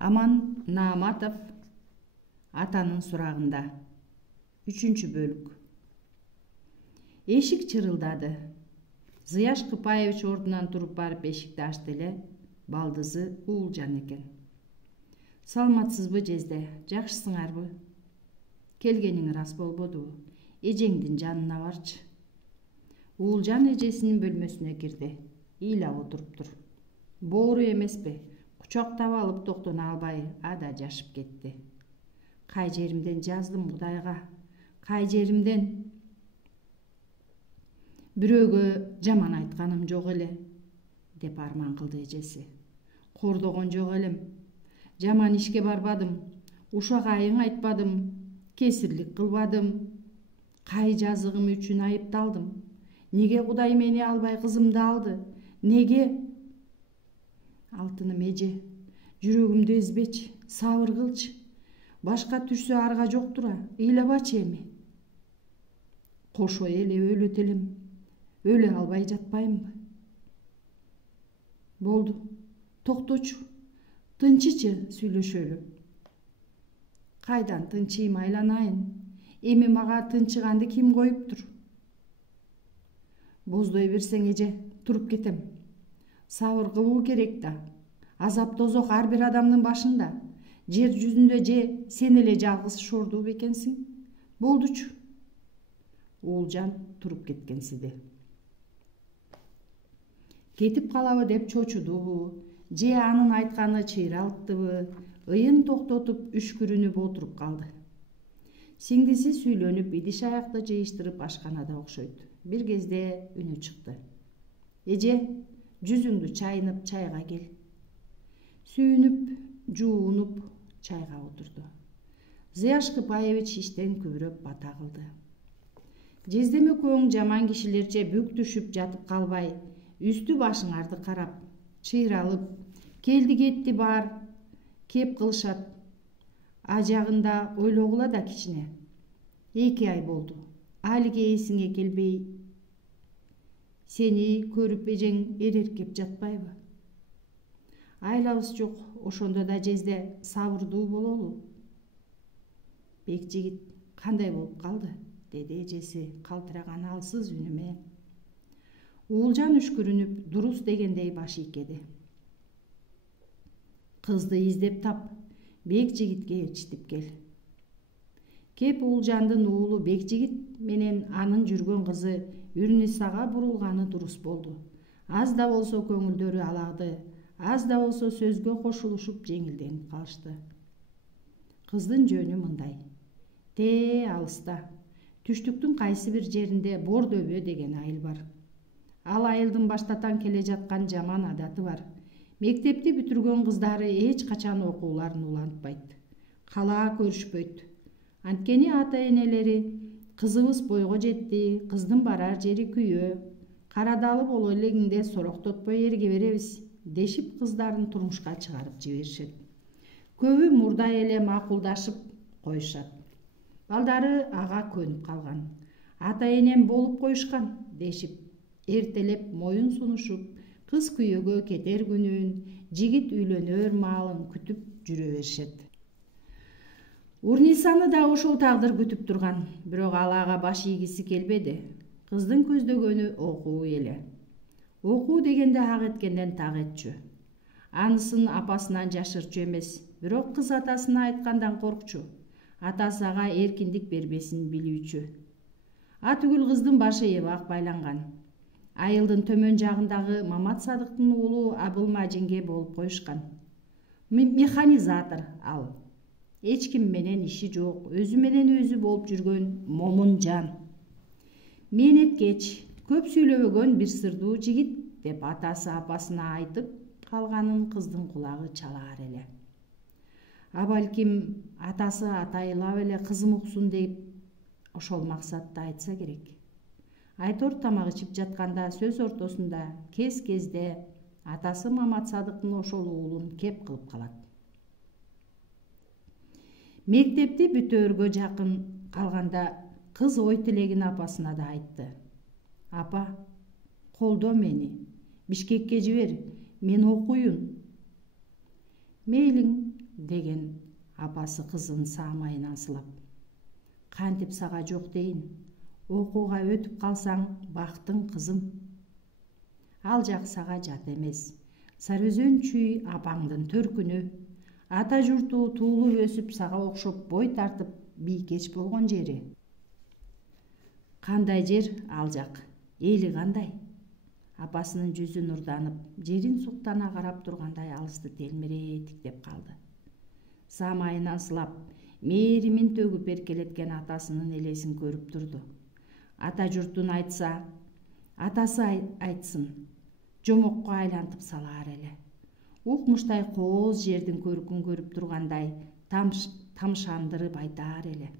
Аман Нааматов атанын сурагында. 3-бөлүк. Эшик чырылдады. Зыяш Кыпаевич ордунан туруп барып эшикти ачты эле. Балдызы Уулжан экен. Саламатсызбы жезде, жакшысыңарбы? Келгениң рас болбодубу? Эжеңдин жанына барчы. Уулжан эжесинин бөлмөсүнө кирди. Ыйлап отуруптур. Боору эмеспи? Кучактап алып токтоно албай ада жашып кетти. Кай жеримден жаздым Кудайга? Кай жеримден? Бирөөгө жаман айтканым жок эле, деп арман кылды эжеси. Кордогон жок элем. Жаман ишке барбадым. Ушак айың айтпадым. Кесирлик кылбадым. Кай жазыгым үчүн айыпталдым. Неге Кудай мени албай кызымды алды? Неге? Алтыным эже, жүрөгүмдү эзбечи, сабыр кылчы. Башка түшсө арга жоктура, ыйлабачы эми. Кошой эле өлөт элем. Өлө албай жатпаймынбы? Болду, токточу. Тынчычы сүйлөшөлү. Кайдан тынчыйм айланайын? Эми мага тынчыганды ким коюптур? Боздой берсең эже, туруп кетем. Сабыр кылуу керек да. Азап тозок ар бир адамдын башында. Жер жүзүндө же сен эле жалгыз шордуу бекенсиң? Болдучу. Уулжан туруп кеткенсиди. Кетип калабы деп чочудубу, же анын айтканы чыйралттыбы, ыйын токтотуп үшкүрүнүп отуруп калды. Сиңдиси сүйлөнүп, идиш аякты жыйыштырып ашканада окшойт. Бир кезде үнү чыкты. Эже, жүзүңдү чайынып чайга кел. Сүйүнүп, жуунуп, чайга отурду. Зыяш Кыпаевич иштен күбүрөп бата кылды. Жездем экөөң жаман кишилерче бүк түшүп жатып калбай, үстү башыңарды карап, чыйралып, келди кетти бар, кеп кылышат. Ажагында ойлогула да кичине. 2 ай болду. Алиге эсиңе келбей, сени көрүп эжең эреркеп жатпайбы? Айлабыз жок, ошондо да жезде сабырдуу бололу. Бекжигит кандай болуп калды? Деди эжеси калтыраган алсыз үнү менен. Уулжан үшкүрүнүп, дурус дегендей баш ийкеди. Кызды издеп тап, Бекжигитке ээрчитип кел. Кеп Уулжандын уулу Бекжигит менен анын жүргөн кызы Үрнисага бурулганы дурус болду. Аз да болсо көңүлдөрү алады, аз да болсо сөзгө кошулушуп жеңилденип калышты. Кыздын жөнү мындай. Алыста, түштүктүн кайсы бир жеринде Бордөбө деген айыл бар. Ал айылдын баштатан келе жаткан жаман адаты бар. Мектепти бүтүргөн кыздары эч качан окууларын улантпайт. Калаа көрүшпөйт. Анткени ата-энелери кызыбыз бойго жетти, кыздын барар жери күйөө, карадалы боло элегиңде сороктотпой эрге беребиз, дешип кыздарын турмушка чыгарып жиберишет. Көбү мурда эле макулдашып коюшат. Балдары ага көнүп калган. Ата-энем болуп коюшкан дешип, эртелеп моюн сунушуп, кыз күйөөгө кетер күнүн, жигит үйлөнөр маалын күтүп жүрө беришет. Урнисаны да ошол тагдыр күтүп турган, бирок ал ага баш ийгиси келбеди. Кыздын көздөгөнү окуу эле. Окуу дегенде ак эткенден так этчү. Анысын апасынан жашырчу эмес, бирок кыз атасына айткандан коркчу. Атасы ага эркиндик бербесин билүүчү. Түгүл кыздын башы эбак байланган. Айылдын төмөн жагындагы Мамат Садыктын уулу Абылмажинге болуп коюшкан. Механизатор ал. Эч ким менен иши жок, өзү менен өзү болуп жүргөн момун жан. Менеткеч, көп сүйлөбөгөн бир сырдуу жигит деп атасы апасына айтып калганын кыздын кулагы чалаар эле. Балким атасы атайылап эле кызым уксун деп ошол максатта айтса керек. Айтор тамак ичип жатканда сөз ортосунда кезде атасы Мамат Садыктын ошол уулун кеп кылып калат. Мектепти бүтөөргө жакын калганда кыз ой тилегин апасына да айтты. Апа, колдо мени, Бишкекке жибер, мен окуйун. Мейлиң, деген апасы кызын саамайынан сылап. Кантип сага жок дейин, окууга өтүп калсаң бактың кызым. Ал жак сага жат эмес. Сарыөзөн чүй апаңдын төркүнү. Ата журту туулуп өсүп сага окшоп бой тартып бийкеч болгон жери. Кандай жер ал жак? Эли кандай? Апасынын жүзү нурданып, жерин суктана карап тургандай алысты телмиретиктеп калды. Саамайынан сылап, мээримин төгүп эркелеткен атасынын элесин көрүп турду. Ата журтун айтса, атасы айтсын, жомокко айлантып салаар эле. Укмуштай кооз жердин көркүн көрүп тургандай тамшандырып айтаар эле.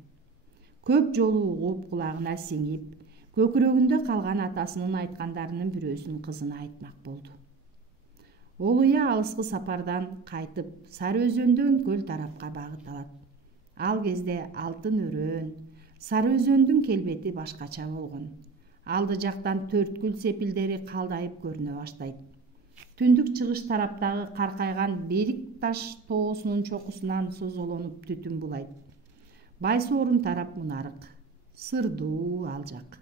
Көп жолу угуп, кулагына сиңип, көкүрөгүндө калган атасынын айткандарынын бирөөсүн кызына айтмак болду. Олуя алыскы сапардан кайтып, Сарыөзөндөн көл тарапка багыт алат. Ал кезде алтын өрөөн, Сарыөзөндүн келбети башкача болгон. Алды жактан төрткүл сепилдери калдайып көрүнө баштайт. Түндүк чыгыш тараптагы каркайган берик таш тоосунун чокусунан созолонуп түтүн булайт. Байсоорун тарап мунарык. Сырдуу ал жак.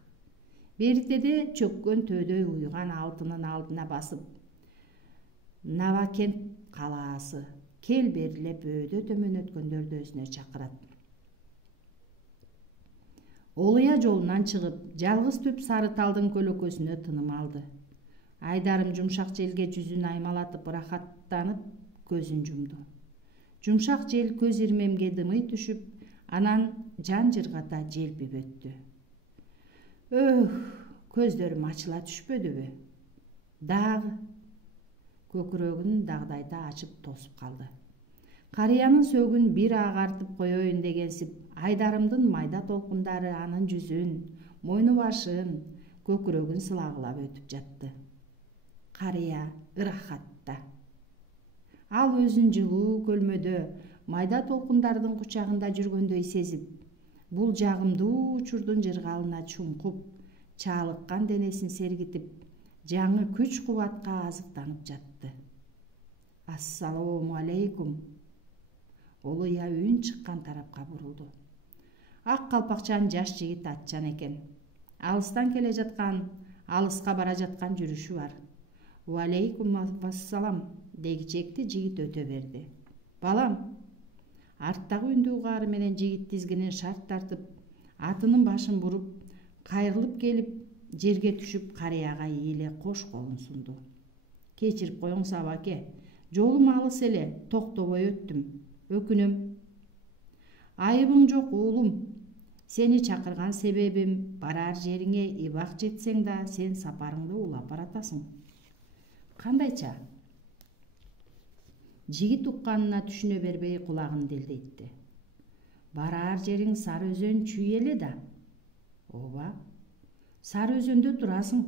Беритеде чөккөн төөдөй уйган алтынын алдына басып, Навакент калаасы, кел бериле бөөдө төмөн өткөндөрдү өзүнө чакырат. Олуя жолунан чыгып, жалгыз түп сары талдын көлөкөсүнө тыным алды. Айдарым жумшак желге жүзүн аймалатып рахаттанып көзүн жумду. Жумшак жел көз ирмемге дымый түшүп, анан жан жыргата желпип өттү. Көздөрүм ачыла түшпөдүбү? Дагы көкүрөгүн дагдайда ачып тосуп калды. Карыянын сөгүн бир агартып коеюн дегенсип, Айдарымдын майда толкундары анын жүзүн, мойну башын, көкүрөгүн сылагылап өтүп жатты. Карыя ырахатта. Ал өзүн жылуу көлмөдө майда толкундардын кучагында жүргөндөй сезип, бул жагымдуу учурдун жыргалына чуңкуп, чаалыккан денесин сергитип, жаңы күч кубатка азыктанып жатты. Ассалому алейкум. Олуя үн чыккан тарапка бурулду. Ак калпакчан жаш жигит атчан экен. Алыстан келе жаткан, алыска бара жаткан жүрүшү бар. Уалейкум ассалам дегичекти жигит өтө берди. Балам. Арттагы үндүү каары менен жигит тизгинин шарт тартып, атынын башын буруп, кайрылып келип, жерге түшүп карыяга ийиле кош колун сунду. Кечирип коюңуз абаке, жолум алыс эле, токтобой өттүм. Өкүнөм. Айыбың жок уулум. Сени чакырган себебим барар жериңе ибак жетсең да сен сапарыңды улап баратасың. Кандайча? Жигит укканына түшүнө бербей кулагын делдейтти. Барар жериң Сарыөзөн чүй эле да. Ооба. Сарыөзөндө турасың.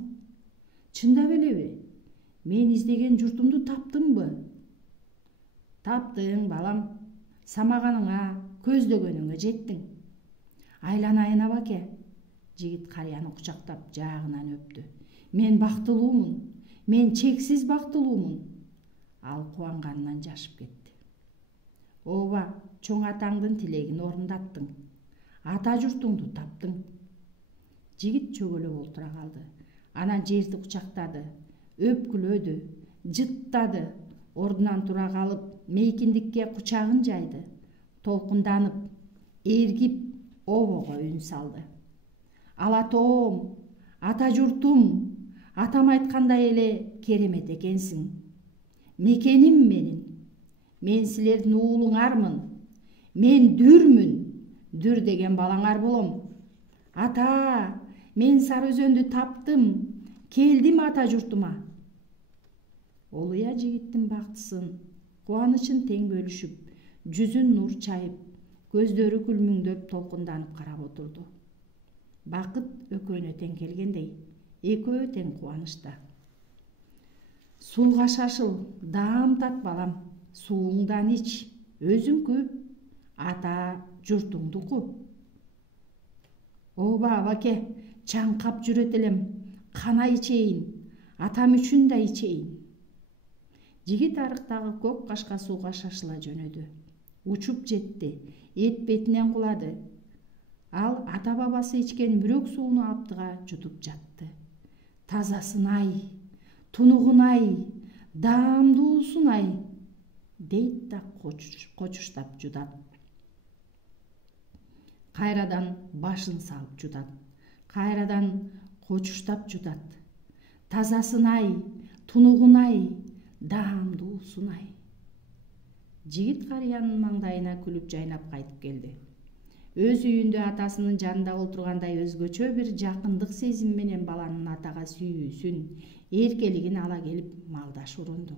Чындап элеби? Мен издеген журтумду таптымбы? Таптың, балам. Самаганыңа, көздөгөнүңө жеттиң. Айланайын абаке. Жигит карыяны кучактап жаагынан өптү. Мен бактылуумун. Мен чексиз бактылуумун. Ал кубанганынан жашып кетти. Ооба, чоң атаңдын тилегин орундаттың. Ата журтуңду таптың. Жигит чөгөлөп олтура калды. Анан жерди кучактады, өпкүлөдү, жыттады. Ордунан тура калып, мейкиндикке кучагын жайды. Толкунданып, эргип, обого үн салды. Алатоом, ата журтум, атам айткандай эле керемет экенсиң. Мекеним менин. Мен силердин уулуңармын. Мен дүрмүн. Дүр деген балаңар болом. Ата, мен Сарыөзөндү таптым. Келдим ата журтума. Олуя жигиттин бактысын, кубанычын тең бөлүшүп, жүзүн нур чайып, көздөрү күлмүңдөп толкунданып карап отурду. Бакыт экөөнө тең келгендей, экөө тең кубанычта. Сууга шашыл, даам тат балам, сууңдан ич, өзүңкү, ата журтуңдуку. Ооба абаке, чаңкап жүрөт элем, кана ичейин, атам үчүн да ичейин. Жигит арыктагы көк кашка сууга шашыла жөнөдү. учуп жетти, эт бетинен кулады. Ал ата бабасы ичкен мүрөк сууну аптыга жутуп жатты. Тазасын-ай, тунугун-ай, даамдуусун-ай, дейт да кочуштап жутат. Кайрадан башын салып жутат. Кайрадан кочуштап жутат. Тазасын-ай, тунугун-ай, даамдуусун-ай. Жигит карыянын маңдайына күлүп жайнап кайтып келди. Өз үйүндө атасынын жанында олтургандай өзгөчө бир жакындык сезим менен баланын атага сүйүүсүн, эркелигин ала келип малдаш урунду.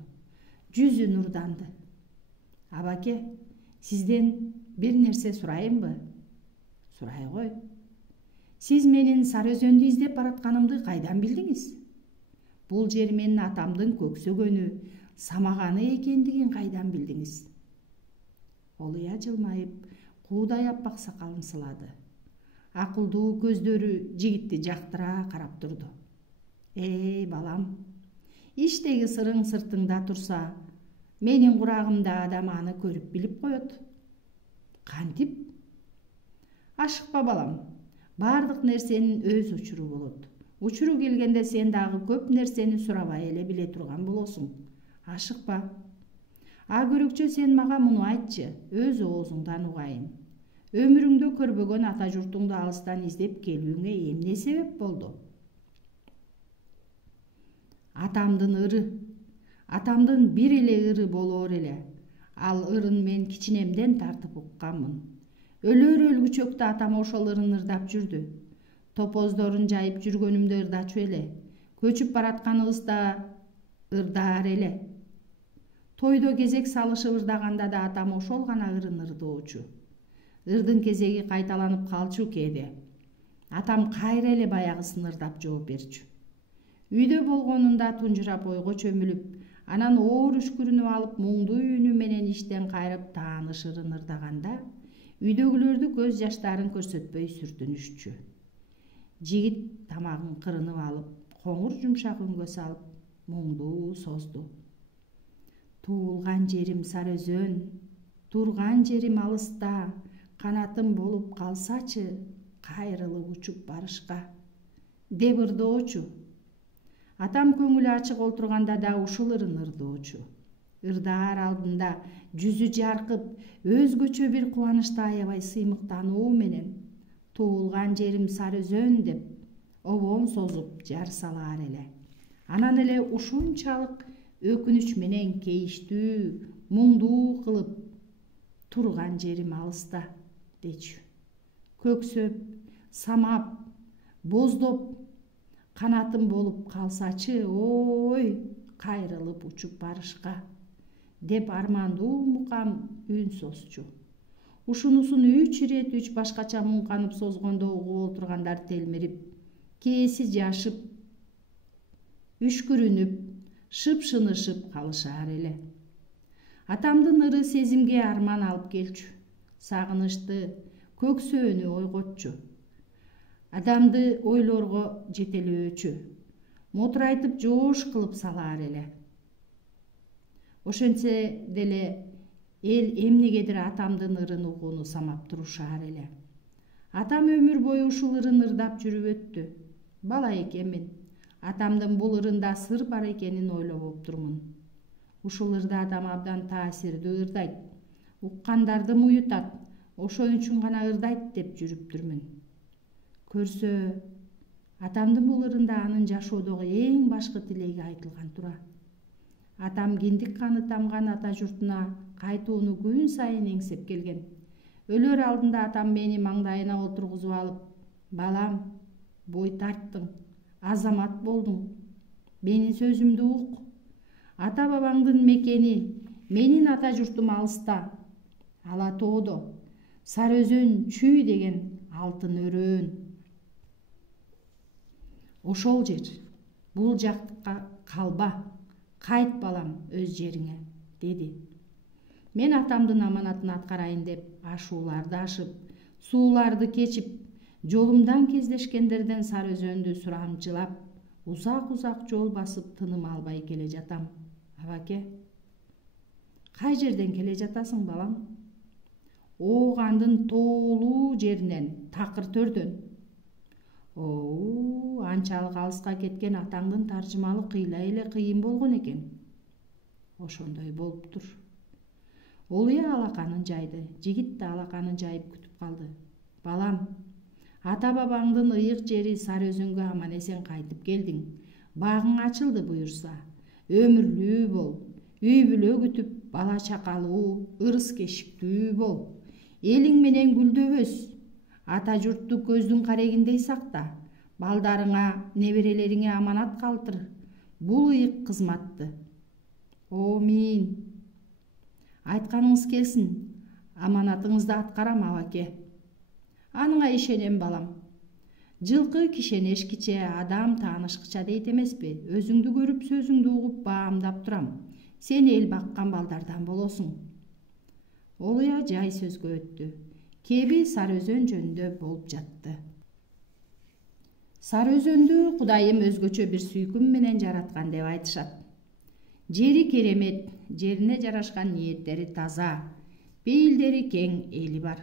Жүзү нурданды. Абаке, сизден бир нерсе сурайынбы? Сурай кой. Сиз менин Сары Өзөндү издеп баратканымды кайдан билдиңиз? Бул жер менин атамдын көксөгөнү, самаганы экендигин кайдан билдиңиз? Олуя жылмайып, куудай аппак сакалын сылады. Акылдуу көздөрү жигитти жактыра карап турду. Балам, иштеги сырың сыртыңда турса, менин курагымда адам аны көрүп билип коет. Кантип? Ашыкпа балам, бардык нерсенин өз учуру болот. Учуру келгенде сен дагы көп нерсени сурабай эле биле турган болосуң. Ашыкпа. Көрөкчө сен мага муну айтчы, өз оозуңдан угайын. Өмүрүңдө көрбөгөн ата журтуңду алыстан издеп келүүңө эмне себеп болду? Атамдын ыры. Атамдын бир эле ыры болоор эле. Ал ырын мен кичинемден тартып укканмын. Өлөр өлгүчөктө атам ошол ырын ырдап жүрдү. Топоздорун жайып жүргөнүмдө ырдачу эле. Көчүп баратканыбызда ырдаар эле. Тойдо кезек салышып ырдаганда да атам ошол гана ырын ырдоочу. Ырдын кезеги кайталанып калчу кээде. Атам кайра эле баягысын ырдап жооп берчү. Үйдө болгонунда тунжурап ойго чөмүлүп, анан оор үшкүрүнүп алып муңдуу үнү менен иштен кайрып тааныш ырын ырдаганда, үйдөгүлөрдү көз жаштарын көрсөтпөй сүртүнүшчү. Жигит тамагын кырынып алып, коңур жумшак үнгө салып, муңдуу созду. Туулган жерим Сары Өзөн, турган жерим алыста, канатым болуп калсачы, кайрылып учуп барышка, деп ырдоочу. Атам көңүлү ачык олтурганда да ушул ырын ырдоочу. Ырдаар алдында жүзү жаркып, өзгөчө бир кубанычты аябай сыймыктануу менен туулган жерим Сары Өзөн деп обон созуп жар салаар эле. Анан эле ушунчалык өкүнүч менен кейиштүү, муңдуу кылып турган жерим алыста дечү. Көксөп, самап, боздоп, канатым болуп калсачы, ой, кайрылып учуп барышка, деп армандуу мукам үн созчу. Ушунусун 3 ирет 3 башкача муңканып созгондо угуп олтургандар телмирип, кээси жашып, үшкүрүнүп, шыпшынышып калышаар эле. Атамдын ыры сезимге арман алып келчү. Сагынычты, көксөөнү ойготчу. Адамды ойлорго жетелөөчү. Мотурайтып жоош кылып салаар эле. Ошентсе деле эл эмнегедир атамдын ырын угууну самап турушаар эле. Атам өмүр бою ушул ырын ырдап жүрүп өттү. Бала экенмин. Атамдын бул ырында сыр бар экенин ойлоп оптурмун. Ушул ырда адам абдан таасирдүү ырдайт. Уккандарды муютат. Ошон үчүн гана ырдайт деп жүрүптүрмүн. Көрсө, атамдын бул ырында анын жашоодогу эң башкы тилеги айтылган тура. Атам киндик каны тамган ата журтуна кайтууну күн сайын эңсеп келген. Өлөр алдында атам мени маңдайына отургузуп алып, балам, бой тарттың, азамат болдуң, менин сөзүмдү ук. Ата бабаңдын мекени, менин ата журтум алыста, Ала тоодо, Сары Өзөн чүй деген алтын өрөөн. Ошол жер, бул жактыкка калба, кайт балам өз жериңе, деди. Мен атамдын аманатын аткарайын деп ашууларды ашып, сууларды кечип, жолумдан кездешкендерден Сары Өзөндү сурамчылап, узак жол басып тыным албай келе жатам. Абаке, кай жерден келе жатасың балам? оогандын тоолуу жеринен, такыр төрдөн. Анчалык алыска кеткен атаңдын таржымалы кыйла эле кыйын болгон экен. Ошондой болуптур. Олуя алаканын жайды, жигит да алаканын жайып күтүп калды. Балам, ата бабаңдын ыйык жери Сары Өзөнгө аман эсен кайтып келдиң. Багың ачылды буюрса, өмүрлүү бол, үй бүлө күтүп, бала чакалуу, ырыс кешиктүү бол. Элиң менен гүлдөбөс. Ата журтту көздүн карегиндей сакта. Балдарыңа, неберелериңе аманат калтыр. Бул ыйык кызматты. Мин. Айтканыңыз келсин. Аманатыңызды аткарам, абаке. Аныңа ишенем, балам. Жылкы кишенешкиче, адам таанышкыча дейт эмеспи? Өзүңдү көрүп, сөзүңдү угуп баамдап турам. Сен эл баккан балдардан болосуң. Олуя жай сөзгө өттү. Кеби Сары Өзөн жөнүндө болуп жатты. Сары Өзөндү Кудайым өзгөчө бир сүйкүм менен жараткан деп айтышат. Жери керемет, жерине жарашкан ниеттери таза, бейилдери кең эли бар.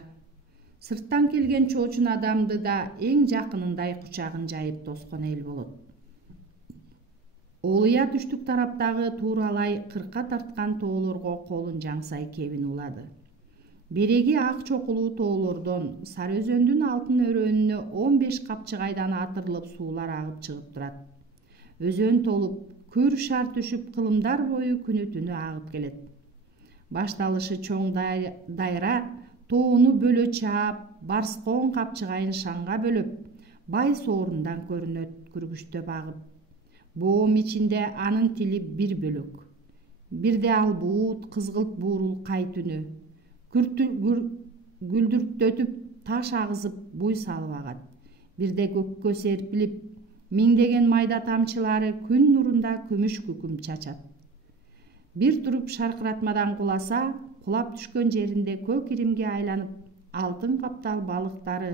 Сырттан келген чоочун адамды да эң жакынындай кучагын жайып тоскон эл болот. Олуя түштүк тараптагы тууралай 40 тарткан тоолорго колун жаңсай кебин улады. Береги ак чокулуу тоолордон Сары Өзөндүн алтын өрөөнүнө 15 капчыгайдан атырылып суулар агып чыгып турат. Өзөн толуп, күр шар түшүп, кылымдар бою күнү түнү агып келет. Башталышы чоң дайра тоону бөлө чаап, Барскон капчыгайын шаңга бөлөп, бай соорундан көрүнөт күргүчтөп агып. Боом ичинде анын тили бир бөлөк. Бирде албуут, кызгылт буурул кай түнү. Гүлдүрттөтүп, таш агызып, буй салып агат. Бирде көккө серпилип, миңдеген майда тамчылары күн нурунда күмүш күкүм чачат. Бир туруп шаркыратмадан куласа, кулап түшкөн жеринде көк иримге айланып, алтын каптал балыктары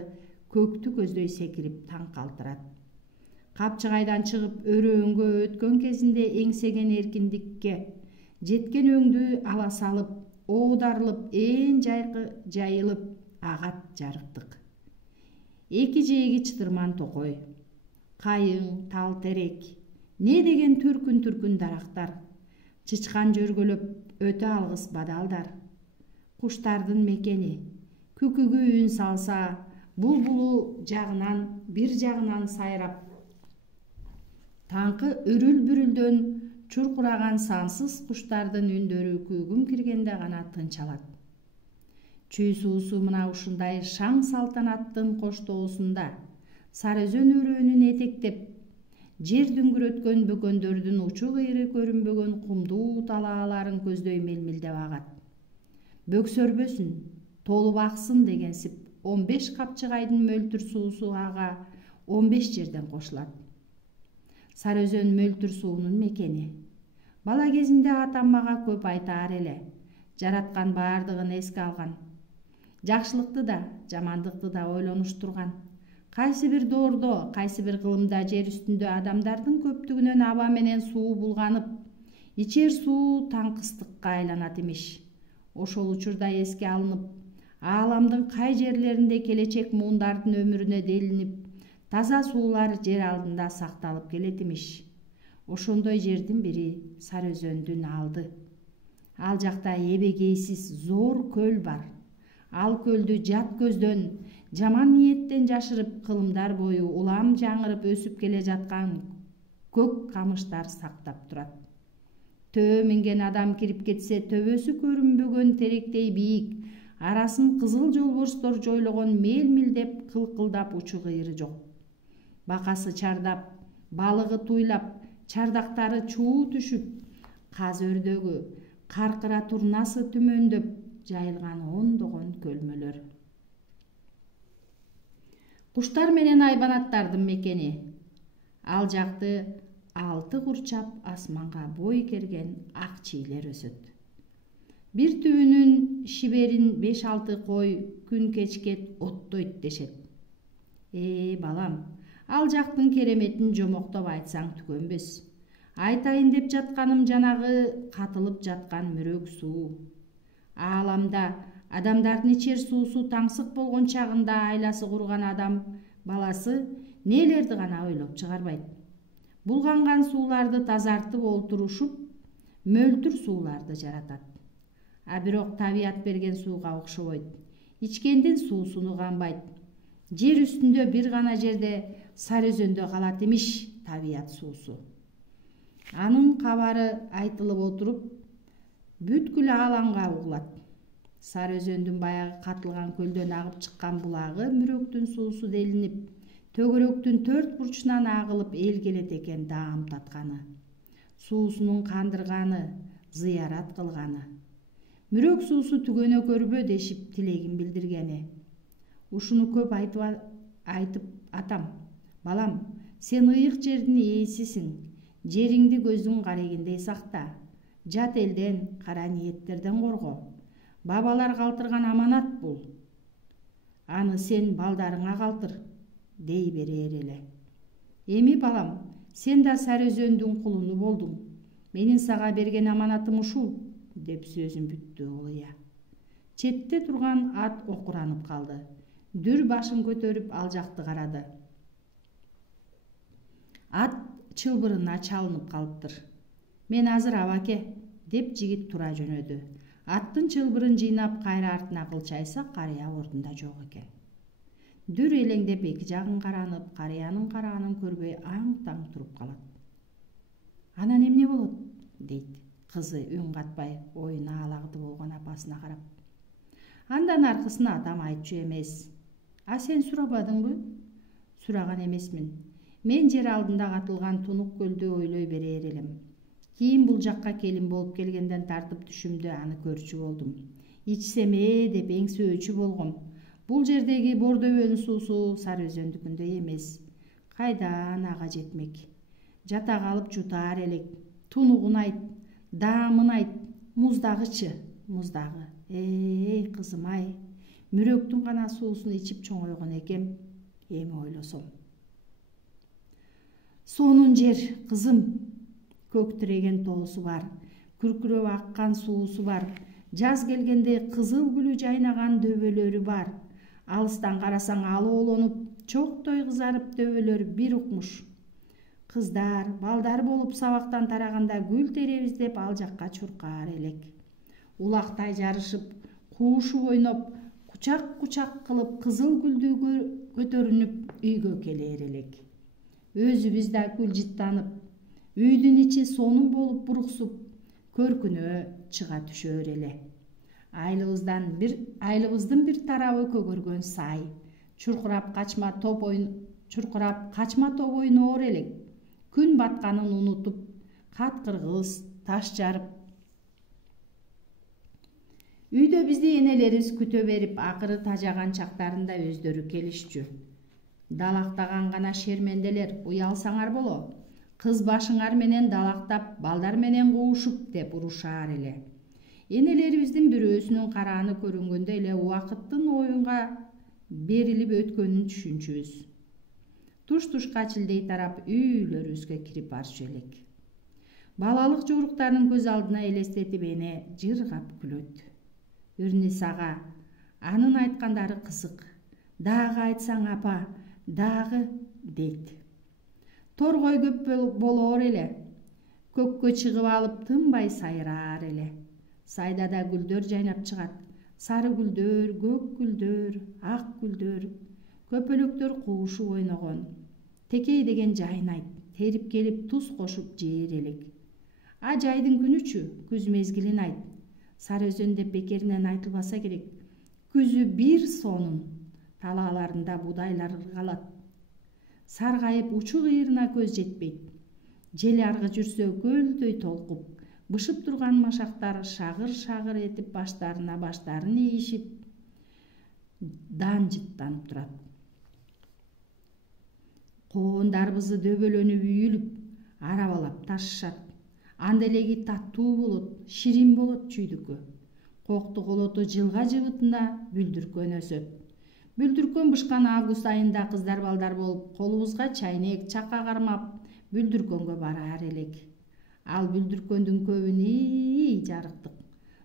көктү көздөй секирип таң калтырат. Капчыгайдан чыгып өрөөнгө өткөн кезинде эңсеген эркиндикке жеткен өңдү ала салып, оодарылып, ээн жайкы жайылып агат жарыктык. Эки жээги чытырман токой, кайың, тал терек, не деген түркүн дарактар, чычкан жөргөлөп өтө алгыс бадалдар. Куштардын мекени, күкүгү үн салса, булбулу бир жагынан сайрап, таңкы үрүл-бүрүлдөн чуркураган сансыз куштардын үндөрү күүгүм киргенде гана тынчалат. Чүй суусу мына ушундай шаң салтанаттын коштоосунда Сары Өзөн өрөөнүн этектеп, жер дүңгүрөткөн бөкөндөрдүн учу кыйры көрүнбөгөн кумдуу талааларын көздөй мелмилдеп агат. Бөксөрбөсүн, толуп аксын дегенсип 15 капчыгайдын мөлтүр суусу ага 15 жерден кошулат. Сары Өзөн мөлтүр суунун мекени. Бала кезинде атам мага көп айтаар эле. Жараткан баардыгын эске алган. Жакшылыкты да, жамандыкты да ойлонуштурган. Кайсы бир доордо, кайсы бир кылымда жер үстүндө адамдардын көптүгүнөн аба менен суу булганып, ичер суу таңкыстыкка айланат имиш. Ошол учурда эске алынып, ааламдын кай жерлеринде келечек муундардын өмүрүнө делинип, таза суулар жер алдында сакталып келет имиш. Ошондой жердин бири Сары Өзөндүн алды. Ал жакта эбегейсиз зор көл бар. Ал көлдү жат көздөн, жаман ниеттен жашырып, кылымдар бою улам жаңырып өсүп келе жаткан көк камыштар сактап турат. Төө минген адам кирип кетсе, төбөсү көрүнбөгөн теректей бийик, арасын кызыл жолборстор жойлогон мел-милдеп кылкылдап учу кыйры жок. Бакасы чардап, балыгы туйлап, чардактары чуу түшүп, каз өрдөгү, каркыра турнасы түмөндөп жайылган ондогон көлмөлөр. Куштар менен айбанаттардын мекени. Ал жакты 6 курчап асманга бой керген ак чийлер өсөт. Бир түбүнүн шиберин 5-6 кой күн кечкет оттойт дешет. Балам, ал жактын кереметин жомоктоп айтсаң түгөнбөс. Айтайын деп жатканым жанагы катылып жаткан мүрөк суу. Ааламда Адамдардын ичер суусу таңсык болгон чагында айласы курган адам баласы нелерди гана ойлоп чыгарбайт. Булганган сууларды тазартып олтурушуп, мөлтүр сууларды жаратат. А бирок табият берген сууга окшобойт. Ичкендин суусуну канбайт. Жер үстүндө бир гана жерде Сары Өзөндө калат имиш табият суусу. Анын кабары айтылып отуруп, бүткүл алаңга угулат. Сары Өзөндүн баягы катылган көлдөн агып чыккан булагы мүрөктүн суусу делинип, төгөрөктүн 4 бурчунан агылып эл келет экен даам татканы. Суусунун кандырганы, зыярат кылганы. Мүрөк суусу түгөнө көрбө дешип тилегин билдиргени. Ушуну көп айтып атам. Балам, сен ыйык жердин ээсисиң. Жериңди көздүн карегиндей сакта. Жат элден, кара ниеттерден корго. Бабалар калтырган аманат бул. Аны сен балдарыңа калтыр, дей берер эле. Эми балам, сен да Сары Өзөндүн кулуну болдуң. Менин сага берген аманатым ушул, деп сөзүн бүттү Олуя. Четте турган ат окуранып калды. Дүр башын көтөрүп ал жакты карады. Ат чылбырына чалынып калыптыр. Мен азыр абаке, деп жигит тура жөнөдү. Аттын чылбырын жыйнап кайра артына кылчайса, карыя ордунда жок экен. Дүр элеңдеп эки жагын каранып, карыянын караганын көрбөй аң-таң туруп калат. Анан эмне болот? Дейт. Кызы үн катпай оюна алагды болгон апасына карап. Андан аркысына атам айтчу эмес. А сен сурабадыңбы? Сураган эмесмин. Мен жер алдында катылган Тунук көлдү ойлой берер элем. Кийин бул жакка келин болуп келгенден тартып түшүмдө аны көрчү болдум. Ичсем деп эңсөөчү болгом. Бул жердеги Бордөбөнүн суусу Сары Өзөндүкүндөй эмес. Кайдан ага жетмек? Жата калып жутаар элек. Тунугун айт, даамын айт, муздагычы, муздагы. Кызым ай, мүрөктүн гана суусун ичип чоңойгон экем, эми ойлосом. Сонун жер, кызым. Көк тиреген тоосу бар, күркүрөп аккан суусу бар. Жаз келгенде кызыл гүлү жайнаган дөбөлөрү бар. Алыстан карасаң алоолонуп, чоктой кызарып дөбөлөр бир укмуш. Кыздар, балдар болуп сабактан тараганда гүл теребиз деп ал жакка чуркаар элек. Улактай жарышып, куушуп ойноп, кучак-кучак кылып кызыл гүлдү көтөрүнүп үйгө келер элек. Өзүбүз да кылжыттанып, үйдүн ичи сонун болуп буруксуп, көркүнө чыга түшөр эле. Айылыбыздын бир тарабы көгөргөн сай, чуркурап качма топ ойноор элек. Күн батканын унутуп, кат-кыргыз, таш жарып. Үйдө бизди энелерибиз күтө берип, акыры тажаган чактарында өздөрү келишчү. Далактаган гана шерменделер, уялсаңар боло. Кыз башыңар менен далактап, балдар менен куушуп деп урушаар эле. Энелерибиздин бирөөсүнүн карааны көрүнгөндө эле убакыттын оюнга берилип өткөнүн түшүнчүбүз. Туш-тушка чилдей тарап үйлөрүбүзгө кирип барчу элек. Балалык жоруктарын көз алдына элестетип эне жыргап күлөт. Үрнисага анын айткандары кызык. Дагы айтсаң апа, дагы, дейт. Торгой көп болоор эле. Көккө чыгып алып тынбай сайраар эле. Сайда да гүлдөр жайнап чыгат. Сары гүлдөр, көк гүлдөр, ак гүлдөр. Көпөлөктөр куушуп ойногон. Текей деген жайнайт, терип келип туз кошуп жээр элек. А жайдын күнүчү, күз мезгилин айт. Сары Өзөн деп бекеринен айтылбаса керек. Күзү бир сонун. Талааларында будайлар ыргалат. Саргайып учу кыйырына көз жетпейт. Жел аргы жүрсө көлдөй толкуп, бышып турган машактар шагыр-шагыр этип баштарын ийишип, дан жыттанып турат. Коон дарбызы дөбөлөнүп үйүлүп, арабалап ташышат. Анда элеги таттуу болот, ширин болот чүйдүккө. Кокту колоту жылга жыбытында бүлдүркөн өсөт. Бүлдүркөн бышкан август айында кыздар балдар болуп, колубузга чайнек, чака кармап, бүлдүркөнгө бараар элек. Ал бүлдүркөндүн көбүн жарыктык.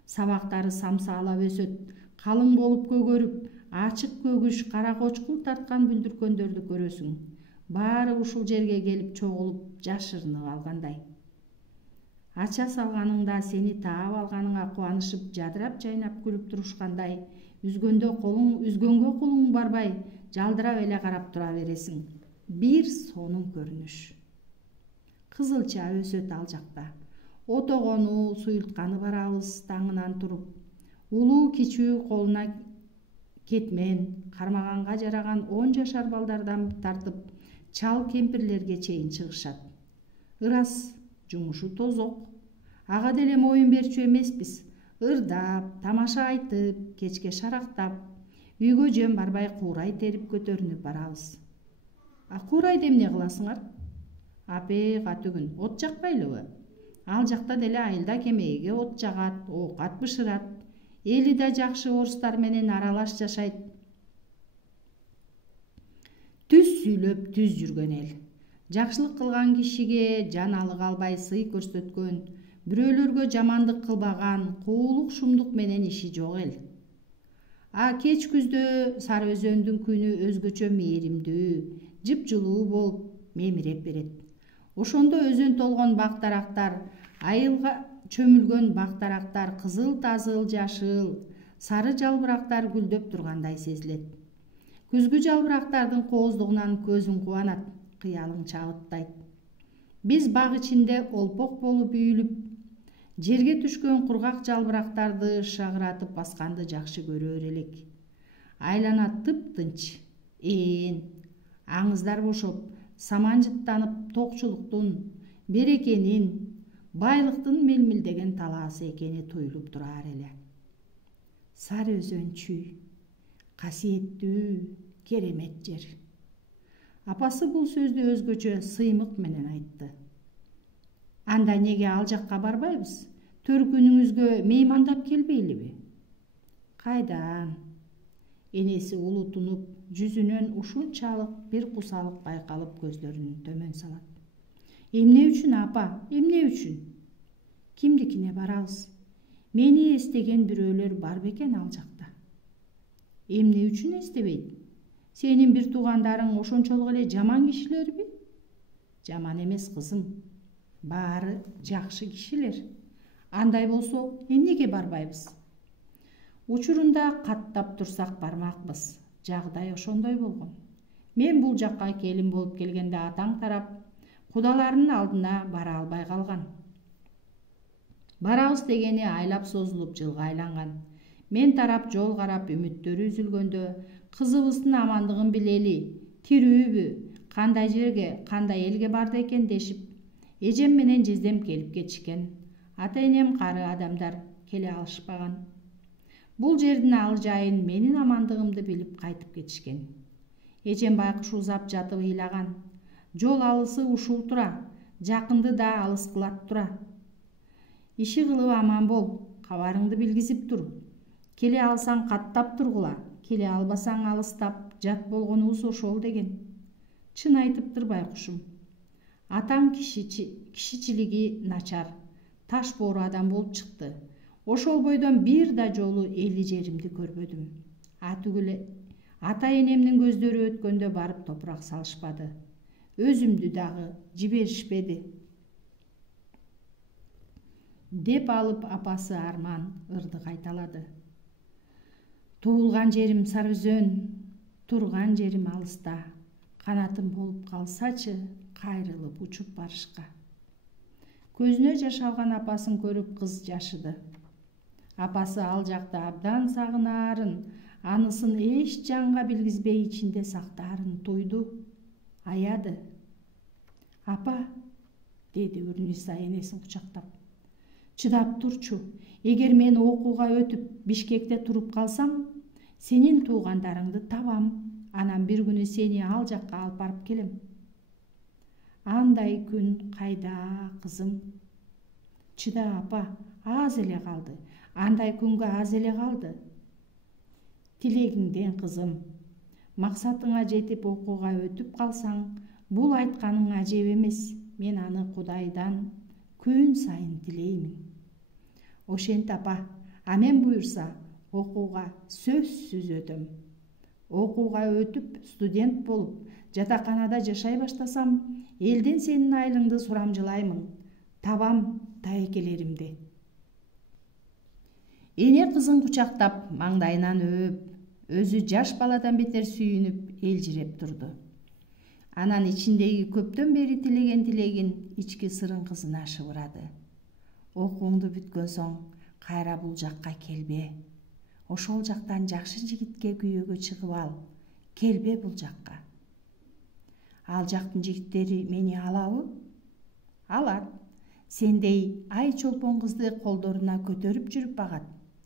Сабактары самсаалап өсөт, калың болуп көгөрүп, ачык көгүш кара кочкул тарткан бүлдүркөндөрдү көрөсүң. Баары ушул жерге келип чогулуп, жашырынып алгандай. Ача салганыңда сени таап алганыңа кубанышып, жадырап жайнап күлүп турушкандай, үзгөнгө кулуң барбай, жалдырап эле карап тура бересиң. Бир сонун көрүнүш. Кызылча өсөт ал жакта. Отогону, суйултканы барабыз таңынан туруп. Улуу кичүү колуна кетмен, кармаганга жараган 10 жашар балдардан тартып, чал кемпирлерге чейин чыгышат. Ырас, жумушу тозок. Ага деле моюн берчү эмеспиз. Ырдап, тамаша айтып, кечке шарактап, үйгө жөн барбай куурай терип көтөрүнүп барабыз. Куурайды эмне кыласыңар? Апе, катүгүн, от жакпайлыбы? Ал жакта деле айылда кемеге от жагат, оокат бышырат. Эли да жакшы орустар менен аралаш жашайт. Түз сүйлөп, түз жүргөн эл. Жакшылык кылган кишиге жаналык албай сый көрсөткөн, бирөөлөргө жамандык кылбаган, куулук шумдук менен иши жок эл. Кеч күздө Сары Өзөндүн күнү өзгөчө мээримдүү, жыпжылуу болуп мемиреп берет. Ошондо өзөн толгон бак-дарактар, айылга чөмүлгөн бак-дарактар кызыл-тазыл, жашыл, сары жалбырактар гүлдөп тургандай сезилет. Күзгү жалбырактардын кооздугунан көзүң кубанат, кыялың чабыттайт. Биз бак ичинде олпок болуп үйүлүп, жерге түшкөн кургак жалбырактарды шагыратып басканды жакшы көрөр элек. Айлана тыптынч, аңыздар бошоп, саман жыттанып, токчулуктун, берекенин, байлыктын мелмилдеген талаасы экени туюлуп турар эле. Сары Өзөн чүй, касиеттүү, керемет жер. Апасы бул сөздү өзгөчө сыймык менен айтты. Анда неге ал жакка барбайбыз? Төркүнүңүзгө меймандап келбейлиби? Кайдан? Энеси улутунуп, жүзүнөн ушунчалык бир кусалык байкалып көздөрүн төмөн салат. Эмне үчүн, апа, эмне үчүн? Кимдикине барабыз? Мени эстеген бирөөлөр бар бекен ал жакта. Эмне үчүн эстебейт? Сенин бир туугандарың ошончолук эле жаман кишилерби? Жаман эмес, кызым. Баары жакшы кишилер. Андай болсо, эмнеге барбайбыз? Учурунда каттап турсак бармакпыз. Жагдай ошондой болгон. Мен бул жакка келин болуп келгенде атаң тарап кудаларынын алдына бара албай калган. Барабыз дегени айлап созулуп жылга айланган. Мен тарап жол карап үмүттөрү үзүлгөндө кызыбыздын амандыгын билели, тирүүбү, кандай жерге, кандай элге барды экен дешип, эжем менен жездем келип кетишкен. Ата-энем кары адамдар, келе алышпаган. Бул жердин ал жайын, менин амандыгымды билип кайтып кетишкен. Эжем байкуш узап жатып ыйлаган. Жол алысы ушул тура, жакынды да алыс кылат тура. Иши кылып аман бол, кабарыңды билгизип тур. Келе алсаң каттап тургула, келе албасаң алыстап, жат болгонубуз ошол деген. Чын айтыптыр байкушум. Атам кишичилиги начар, таш боору адам болуп чыкты. Ошол бойдон бир да жолу эли жеримди көрбөдүм. Ата-энемдин көздөрү өткөндө барып топурак салышпады. Өзүмдү дагы жиберишпеди. Деп алып апасы Арман ырды кайталады. Туулган жерим Сары Өзөн, турган жерим алыста. Канатым болуп калсачы, кайрылып учуп барышка. Көзүнө жаш алган апасын көрүп кыз жашыды. Апасы ал жакта абдан сагынаарын, анысын эч жанга билгизбей ичинде сактаарын туйду, аяды. Апа, деди Үрниса энесин кучактап. Чыдап турчу. Эгер мен окууга өтүп Бишкекте туруп калсам, сенин туугандарыңды табам. Анан бир күнү сени ал жакка алып барып келем. Андай күн кайда, кызым? Чыда, апа, аз эле калды. Андай күнгө аз эле калды. Тилегиңден, кызым. Максатыңа жетип окууга өтүп калсаң, бул айтканың ажеп эмес. Мен аны Кудайдан күн сайын тилеймин. Ошент, апа, мен буюрса, окууга сөзсүз өтөм. Окууга өтүп, студент болуп, жатаканада жашай баштасам, элден сенин айлыңды сурамжылаймын, табам таекелеримди. Эне кызын кучактап, маңдайынан өөп, өзү жаш баладан бетер сүйүнүп, элжиреп турду. Анан ичиндеги көптөн бери тилеген тилегин ички сырын кызына шыбырады. Окууңду бүткөн соң кайра бул жакка келбе. Ошол жактан жакшы жигитке күйөөгө чыгып ал. Келбе бул жакка. Ал жактын жигиттери мени алабы? Алат. Сендей ай чолпон кызды колдоруна көтөрүп жүрүп багат,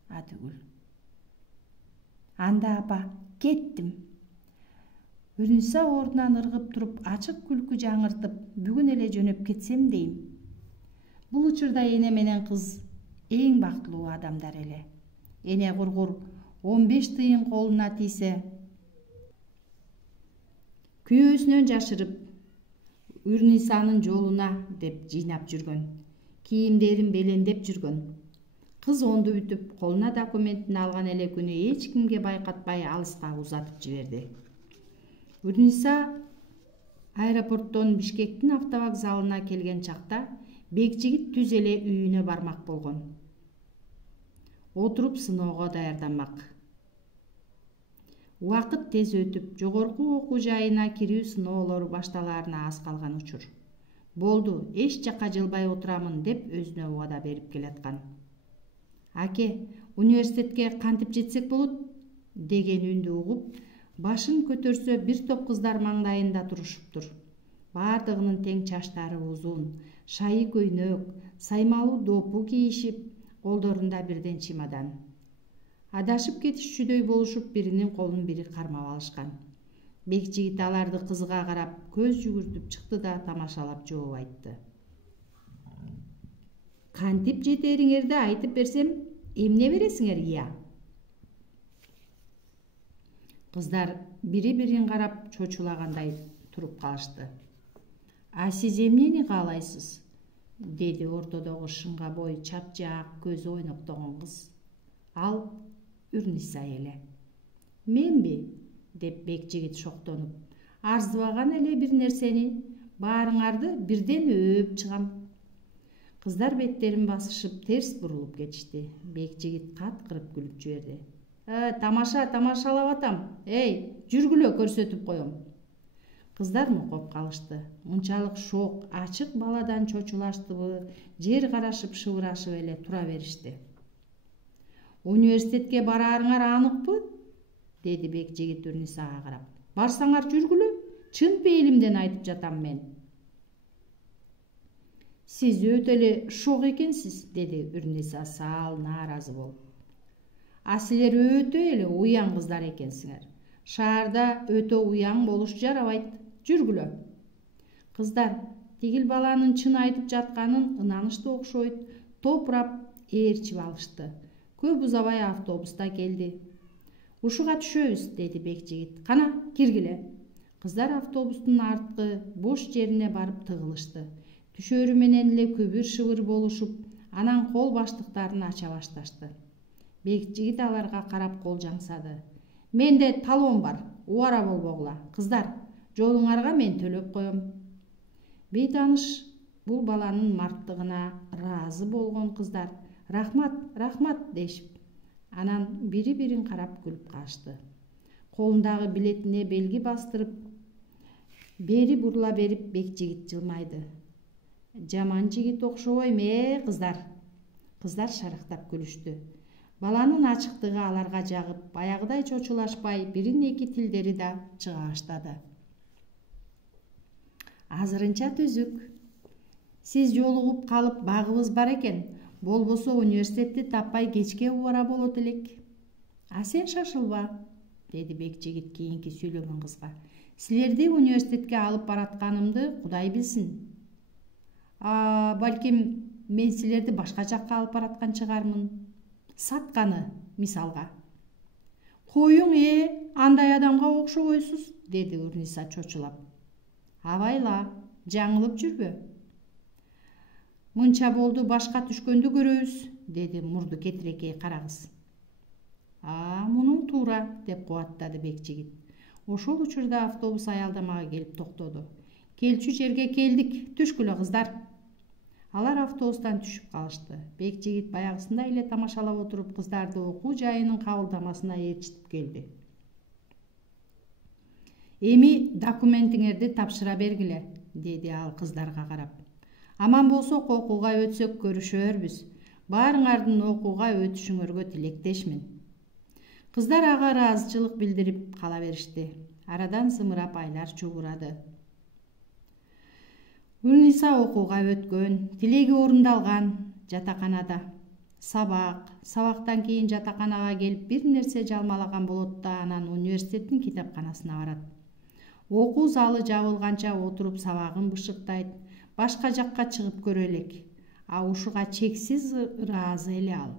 Атүгүл. Анда апа, кеттим. Үрүнүса ордунан ыргып туруп, ачык күлкү жаңыртып, бүгүн эле жөнөп кетсем дейм. Бул учурда эне менен кыз эң бактылуу адамдар эле. Эне кургур 15 тыйын колуна тийсе, күйөөсүнөн жашырып, Үрнисанын жолуна деп жыйнап жүргөн. Кийимдерин белендеп жүргөн. Кыз онду бүтүп, колуна документин алган эле күнү эч кимге байкатпай алыска узатып жиберди. Үрниса аэропорттон Бишкектин автовокзалына келген чакта Бекжигит түз эле үйүнө бармак болгон. Отуруп сыноого даярданмак. Убакыт тез өтүп, жогорку окуу жайына кирүү сыноолору башталаарына аз калган учур. Болду, эч жакка жылбай отурамын деп өзүнө убада берип келаткан. Аке, университетке кантип жетсек болот? Деген үндү угуп, башын көтөрсө бир топ кыздар маңдайында турушуптур. Бардыгынын тең чачтары узун, шайы көйнөк, саймалуу допу кийишип, колдорунда бирден чемодан. Адашып кетишчүдөй болушуп, биринин колун бири кармап алышкан. Бекжигит аларды кызга карап, көз жүгүртүп чыкты да тамашалап жооп айтты. Кантип жетериңерди айтып берсем, эмне бересиңер, ия? Кыздар бири-бирин карап чочулагандай туруп калышты. А сиз эмнени каалайсыз? Деди ортодогу шыңга бой, чапчак көзү ойноктогон кыз. Ал Үрниса эле. Менби? Деп Бекжигит шоктонуп. Арзыбаган эле бир нерсени, баарыңарды бирден өөп чыгам. Кыздар беттерин басышып, терс бурулуп кетишти. Бекжигит кат-кырып күлүп жиберди. Тамашалап атам. Эй, жүргүлө, көрсөтүп коем. Кыздар нукуп калышты. Мынчалык шок, ачык баладан чочулаштыбы, жер карашып, шыбырашып эле тура беришти. Университетке бараарыңар аныкпы? Деди Бекжигит Үрнисага карап. Барсаңар жүргүлө, чын пейилимден айтып жатам мен. Сиз өтө эле шок экенсиз, деди Үрниса саал нааразы болуп. А силер өтө эле уяң кыздар экенсиңер. Шаарда өтө уяң болуш жарабайт. Жүргүлө. Кыздар, тигил баланын чын айтып жатканын ынанышты окшойт, топурап ээрчип алышты. Көп узабай автобуста келди. Ушуга түшөбүз, деди Бекжигит. Кана, киргиле. Кыздар автобустун арткы бош жерине барып тыгылышты. Түшөрү менен эле күбүр-шыбыр болушуп, анан кол баштыктарын ача башташты. Бекжигит аларга карап кол жаңсады. Менде талон бар, убара болбогула. Кыздар, жолуңарга мен төлөп коем. Бейтаныш бул баланын марттыгына ыраазы болгон кыздар рахмат дешип, анан бири-бирин карап күлүп калышты. Колундагы билетине белги бастырып, бери бурула берип Бекжигит жылмайды. Жаман жигит окшобойм, кыздар. Кыздар шарактап күлүштү. Баланын ачыктыгы аларга жагып, баягыдай чочулашпай, бирин-эки тилдери да чыга баштады. Азырынча түзүк. Сиз жолугуп калып багыбыз бар экен. Болбосо университетти таппай кечке убара болот элек. А сен шашылба, деди Бекжигит кийинки сүйлөгөн кызга. Силерди университетке алып баратканымды Кудай билсин. Балким мен силерди башка жакка алып бараткан чыгармын. Сатканы, мисалга. Коюң, андай адамга окшобойсуз, деди Үрниса чочулап. Абайла, жаңылып жүрбө. Мынча болду, башка түшкөндү көрөбүз, деди мурду кетирекей кара кыз. Мунуң туура, деп кубаттады Бекжигит. Ошол учурда автобус аялдамага келип токтоду. Келчү жерге келдик, түшкүлө кыздар. Алар автобустан түшүп калышты. Бекжигит баягысындай эле тамашалап отуруп кыздарды окуу жайынын кабылдамасына ээрчитип келди. Эми документиңерди тапшыра бергиле, деди ал кыздарга карап. Аман болсок окууга өтсөк көрүшөрбүз. Баарыңардын окууга өтүшүңөргө тилектешмин. Кыздар ага ыраазычылык билдирип кала беришти. Арадан зымырап айлар чугурады. Гүлниса окууга өткөн, тилеги орундалган, жатаканада. Сабактан кийин жатаканага келип бир нерсе жалмалаган болот да анан университеттин китепканасына барат. Окуу залы жабылганча отуруп сабагын бышыктайт, башка жакка чыгып көрө элек. Ушуга чексиз ыраазы эле ал.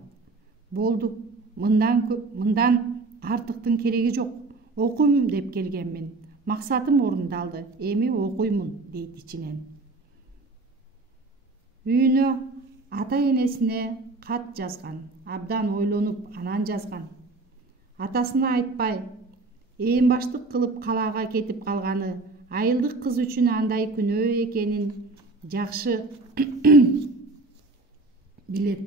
Болду, мындан артыктын кереги жок. Окуйм деп келгенмин. Максатым орундалды. Эми окуймун, дейт ичинен. Үйүнө ата-энесине кат жазган. Абдан ойлонуп анан жазган. Атасына айтпай, ээн баштык кылып калаага кетип калганы, айылдык кыз үчүн андай күнөө экенин жакшы билет.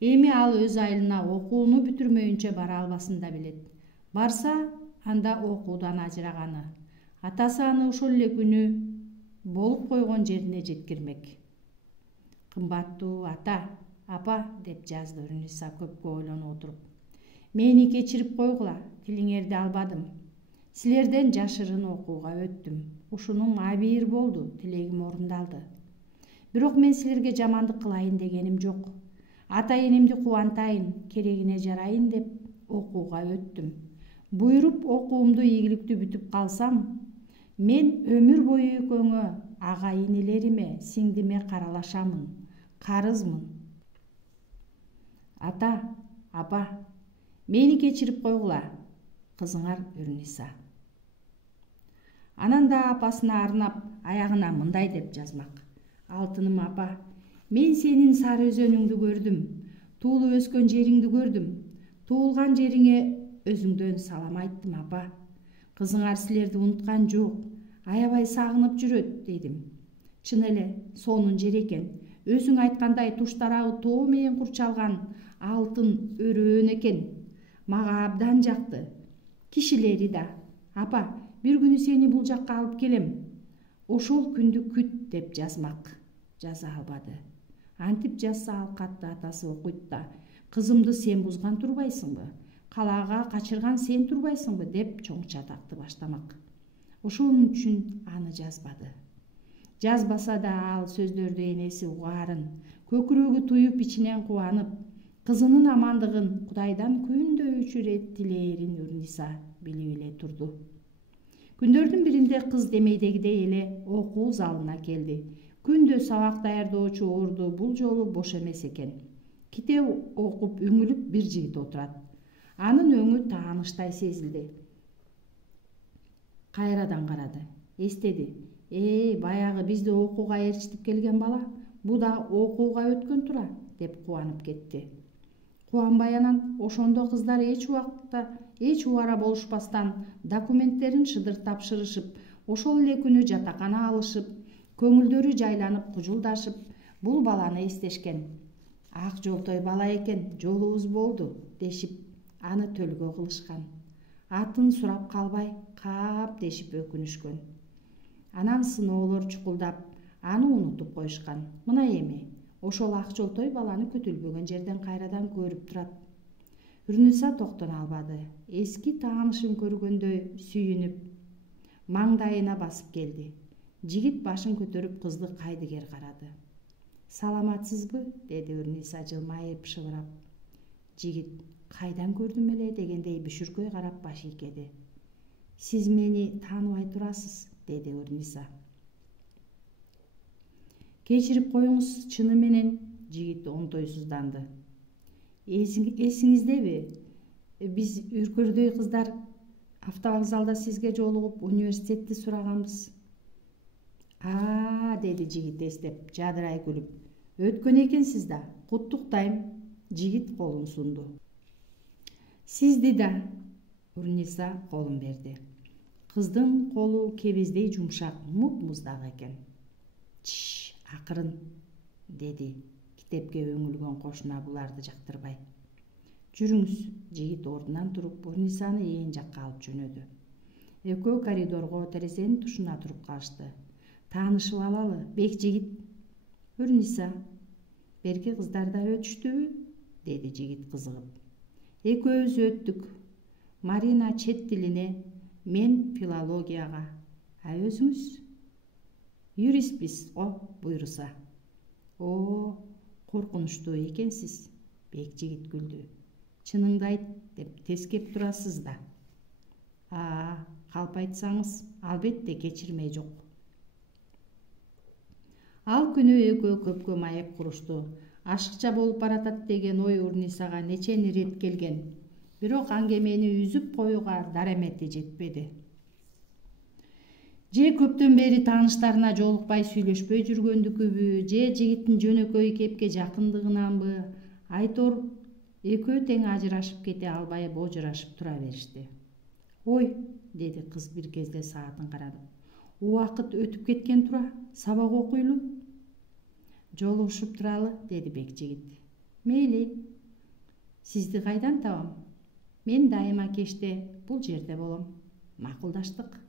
Эми ал өз айылына окууну бүтүрмөйүнчө бара албасын да билет. Барса, анда окуудан ажыраганы. Атасы аны ошол эле күнү болуп койгон жерине жеткирмек. Кымбаттуу ата, апа, деп жазды Үрниса көпкө ойлонуп отуруп. Мени кечирип койгула, тилиңерди албадым. Силерден жашырын окууга өттүм. Ушунун абийир болду, тилегим орундалды. Бирок мен силерге жамандык кылайын дегеним жок. Ата-энемди кубантайын, керегине жарайын деп окууга өттүм. Буйруп окуумду ийгиликтүү бүтүп калсам, мен өмүр бою экөөңө, ага-инилериме, сиңдиме каралашамын, карызмын. Ата, апа, мени кечирип койгула, кызыңар Үрниса. Анан да апасына арнап, аягына мындай деп жазмак. Алтыным апа, мен сенин сары өзөнүңдү көрдүм, туулуп өскөн жериңди көрдүм. Туулган жериңе өзүңдөн салам айттым апа. Кызыңар силерди унуткан жок, аябай сагынып жүрөт, дедим. Чын эле, сонун жер экен. Өзүң айткандай туш тарабы тоо менен курчалган алтын өрөөн экен. Мага абдан жакты. Кишилери да. Апа, бир күнү сени бул жакка алып келем. Ошол күндү күт, деп жазмак. Жаза албады. Антип жазса ал катты атасы окуйт да, кызымды сен бузган турбайсыңбы? Калаага качырган сен турбайсыңбы? Деп чоң чатакты баштамак. Ошон үчүн аны жазбады. Жазбаса да ал сөздөрдү энеси угаарын, көкүрөгү туюп ичинен кубанып, кызынын амандыгын Кудайдан күндө 3 ирет тилээрин Үрниса билип эле турду. Күндөрдүн биринде кыз демейдегидей эле окуу залына келди. Күндө сабак даярдоочу орду бул жолу бош эмес экен. Китеп окуп үңүлүп бир жигит отурат. Анын өңү тааныштай сезилди. Кайрадан карады. Эстеди. Баягы бизди окууга ээрчитип келген бала, бу да окууга өткөн тура, деп кубанып кетти. Кубанбай анан ошондо кыздар эч убакта, эч убара болушпастан документтерин шыдыр тапшырышып, ошол эле күнү жатакана алышып, көңүлдөрү жайланып кужулдашып, бул баланы эстешкен. Ак жолтой бала экен, жолубуз болду, дешип, аны төлгө кылышкан. Атын сурап калбай, кап дешип өкүнүшкөн. Анан сыноолор чукулдап, аны унутуп коюшкан. Мына эми ошол ак жолтой баланы күтүлбөгөн жерден кайрадан көрүп турат. Үрниса токтоно албады. Эски таанышын көргөндөй сүйүнүп, маңдайына басып келди. Жигит башын көтөрүп кызды кайдыгер карады. Саламатсызбы? Деди Үрниса жылмайып шыбырап. Жигит кайдан көрдүм эле дегендей бүшүркөй карап баш ийкеди. Сиз мени тааныбай турасыз, деди Үрниса. Кечирип коюңуз, чыны менен, жигит онтойсузданды. Эсиңиздеби? Биз үркөрдөй кыздар автовокзалда сизге жолугуп университетти сураганбыз. Деди жигит эстеп, жадырай күлүп. Өткөн экенсиз да, куттуктайм. Жигит колун сунду. Сизди да. Урниса колун берди. Кыздын колу кебездей жумшак, муп-муздак экен. Чш, акырын, деди китепке өңүлгөн кошуна буларды жактырбай. Жүрүңүз, жигит ордунан туруп Урнисаны ээн жакка алып жөнөдү. Экөө коридорго терезенин тушуна туруп калышты. Таанышып алалы, бек жигит. Урниса, берки кыздар да өтүштүбү? Деди жигит кызыгып. Экөөбүз өттүк. Марина чет тилине, мен филологияга. А өзүңүз? Юристпиз го, буйруса. О, коркунучтуу экенсиз. Бек жигит күлдү. Чыныңды айт деп тескеп турасыз да. Калп айтсаңыз, албетте кечирме жок. Ал күнү экөө көпкө маек курушту. Ашыкча болуп баратат деген ой Урнисага нечен ирет келген. Бирок аңгемени үзүп коюуга даремети жетпеди. Же көптөн бери тааныштарына жолукпай сүйлөшпөй жүргөндүкүбү, же жигиттин жөнөкөй кепке жакындыгынанбы, айтор экөө тең ажырашып кете албай божурашып тура беришти. Ой, деди кыз бир кезде саатын карады. Убакыт өтүп кеткен тура, сабак окуйлу. Жолугушуп туралы, деди бек жигит. Мейли. Сизди кайдан табам? Мен дайыма кечте бул жерде болом. Макулдаштык.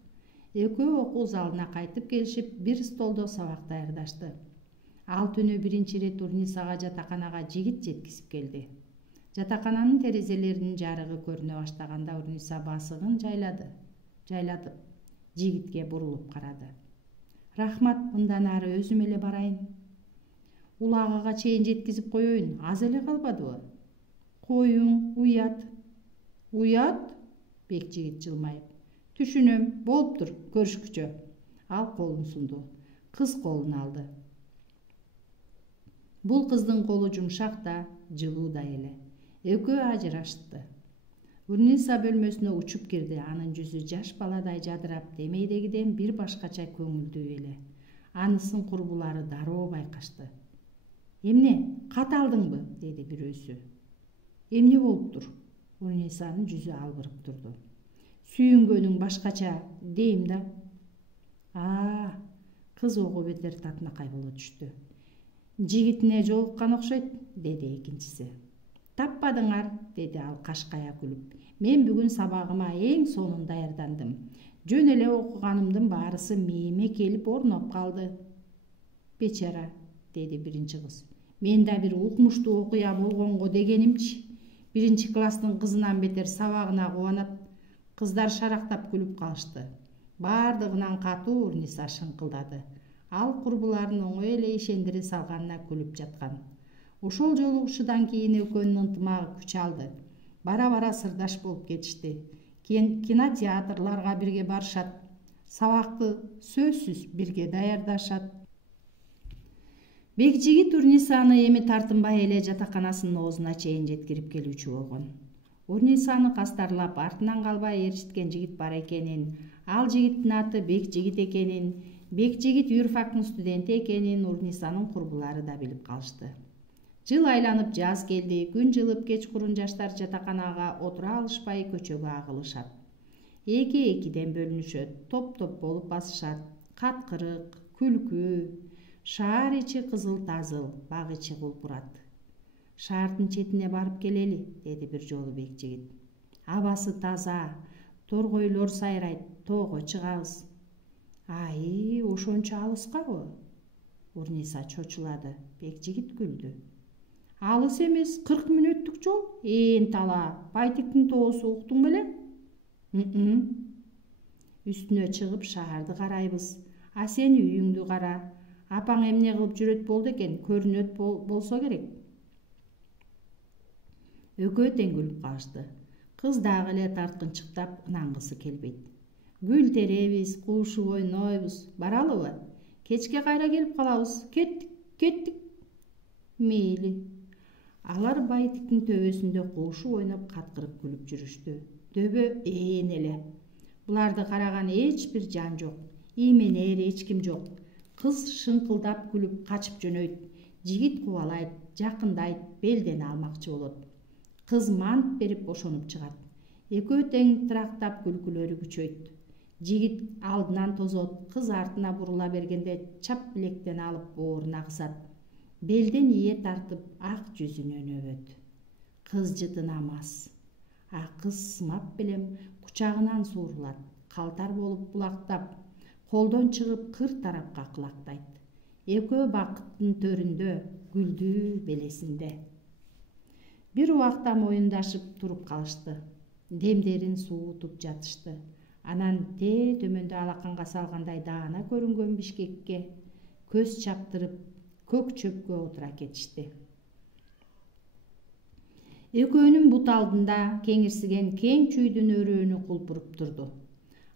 Экөө окуу залына кайтып келишип, бир столдо сабак даярдашты. Ал түнү биринчи ирет Урнисага жатаканага жигит жеткизип келди. Жатакананын терезелеринин жарыгы көрүнө баштаганда Урниса басыгын жайлатып, жигитке бурулуп карады. Рахмат, мындан ары өзүм эле барайын. Улагага чейин жеткизип коеюн, аз эле калбадыбы? Коюң, уят. Уят? Бек жигит жылмайып. Түшүнөм, болуптур, көрүшкүчө. Ал колун сунду. Кыз колун алды. Бул кыздын колу жумшак да, жылуу да эле. Экөө ажырашты. Урниса бөлмөсүнө учуп кирди. Анын жүзү жаш баладай жадырап, демейдегиден бир башкача көңүлдүү эле. Анысын курбулары дароо байкашты. Эмне, кат алдыңбы? Деди бирөөсү. Эмне болуптур? Урнисанын жүзү албырып турду. Сүйүнгөнүң башкача, дейм да. Кыз ого бетер татынакай боло түштү. Жигитине жолуккан окшойт, деди экинчиси. Таппадыңар, деди ал кашкая күлүп. Мен бүгүн сабагыма эң сонун даярдандым. Жөн эле окуганымдын баарысы мээме келип орноп калды. Бечара, деди биринчи кыз. Мен да бир укмуштуу окуя болгонго дегенимчи. Биринчи класстын кызынан бетер сабагына кубанат. Кыздар шарактап күлүп калышты. Бардыгынан катуу Урниса шыңкылдады. Ал курбуларын оңой эле ишендире салганына күлүп жаткан. Ошол жолугушуудан кийин экөөнүн ынтымагы күч алды. Бара-бара сырдаш болуп кетишти. Кинотеатрларга бирге барышат. Сабакты сөзсүз бирге даярдашат. Бек жигит Урнисаны эми тартынбай эле жатаканасынын оозуна чейин жеткирип келүүчү болгон. Урнисаны кастарлап артынан калбай ээрчиткен жигит бар экенин, ал жигиттин аты Бек жигит экенин, Бек жигит юрфактын студенти экенин Урнисанын курбулары да билип калышты. Жыл айланып жаз келди, күн жылып кечкурун жаштар жатаканага отура алышпай көчөгө агылышат. Эки-экиден бөлүнүшөт, топ-топ болуп басышат. Каткырык, күлкү, шаар ичи кызыл-тазыл, бак ичи кулпурат. Шаардын четине барып келели, деди бир жолу Бек жигит. Абасы таза, торгойлор сайрайт, тоого чыгабыз. Ошончо алыскабы? Урниса чочулады. Бек жигит күлдү. Алыс эмес, 40 мүнөттүк жол. Ээн тала, Байтиктин тоосу, уктуң беле? Үстүнө чыгып шаарды карайбыз. А сен үйүңдү кара. Апаң эмне кылып жүрөт болду экен, көрүнөт болсо керек. Экөө тең күлүп калышты. Кыз дагы эле тарткынчыктап ынангысы келбейт. Гүл теребиз, куушуп ойнойбуз. Баралыбы? Кечке кайра келип калабыз. Кеттик. Мейли. Алар Байтиктин төбөсүндө куушуп ойноп каткырык күлүп жүрүштү. Дөбө ээн эле. Буларды караган эч бир жан жок. Ийменер эч ким жок. Кыз шыңкылдап күлүп качып жөнөйт. Жигит кубалайт, жакындайт, белден алмакчы болот. Кыз мант берип бошонуп чыгат. Экөө тең тырактап күлкүлөрү күчөйт. Жигит алдынан тозот, кыз артына бурула бергенде чап билектен алып бооруна кысат. Белден ие тартып ак жүзүнөн өбөт. Кыз жытынамас. Кыз сымап белем кучагынан суурулат. Калтар болуп булактап, колдон чыгып кыр тарапка кылактайт. Экөө бакыттын төрүндө, гүлдүү белесинде. Бир убакта моюндашып туруп калышты. Демдерин суутуп жатышты. Анан төмөндө алаканга салгандай даана көрүнгөн бишкекке көз чаптырып көк чөпкө отура кетишти. Экөөнүн бут алдында кеңирсиген кең чүйдүн өрөөнү кулпуруп турду.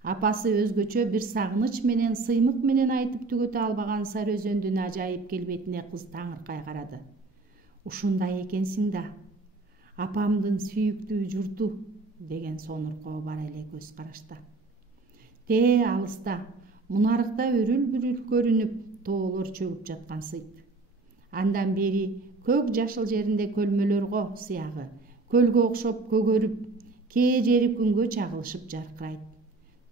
Апасы өзгөчө бир сагыныч менен сыймык менен айтып түгөтө албаган Сары Өзөндүн ажайып келбетине кыз таңыркай карады. Ушундай экенсиң да, апамдын сүйүктүү журту, деген сонуркоо бар эле көз карашта. Алыста, мунарыкта үрүл-бүрүл көрүнүп, тоолор чөгүп жаткан сыйт. Андан бери көк жашыл жеринде көлмөлөр го сыягы, көлгө окшоп көгөрүп, кээ жери күнгө чагылышып жаркырайт.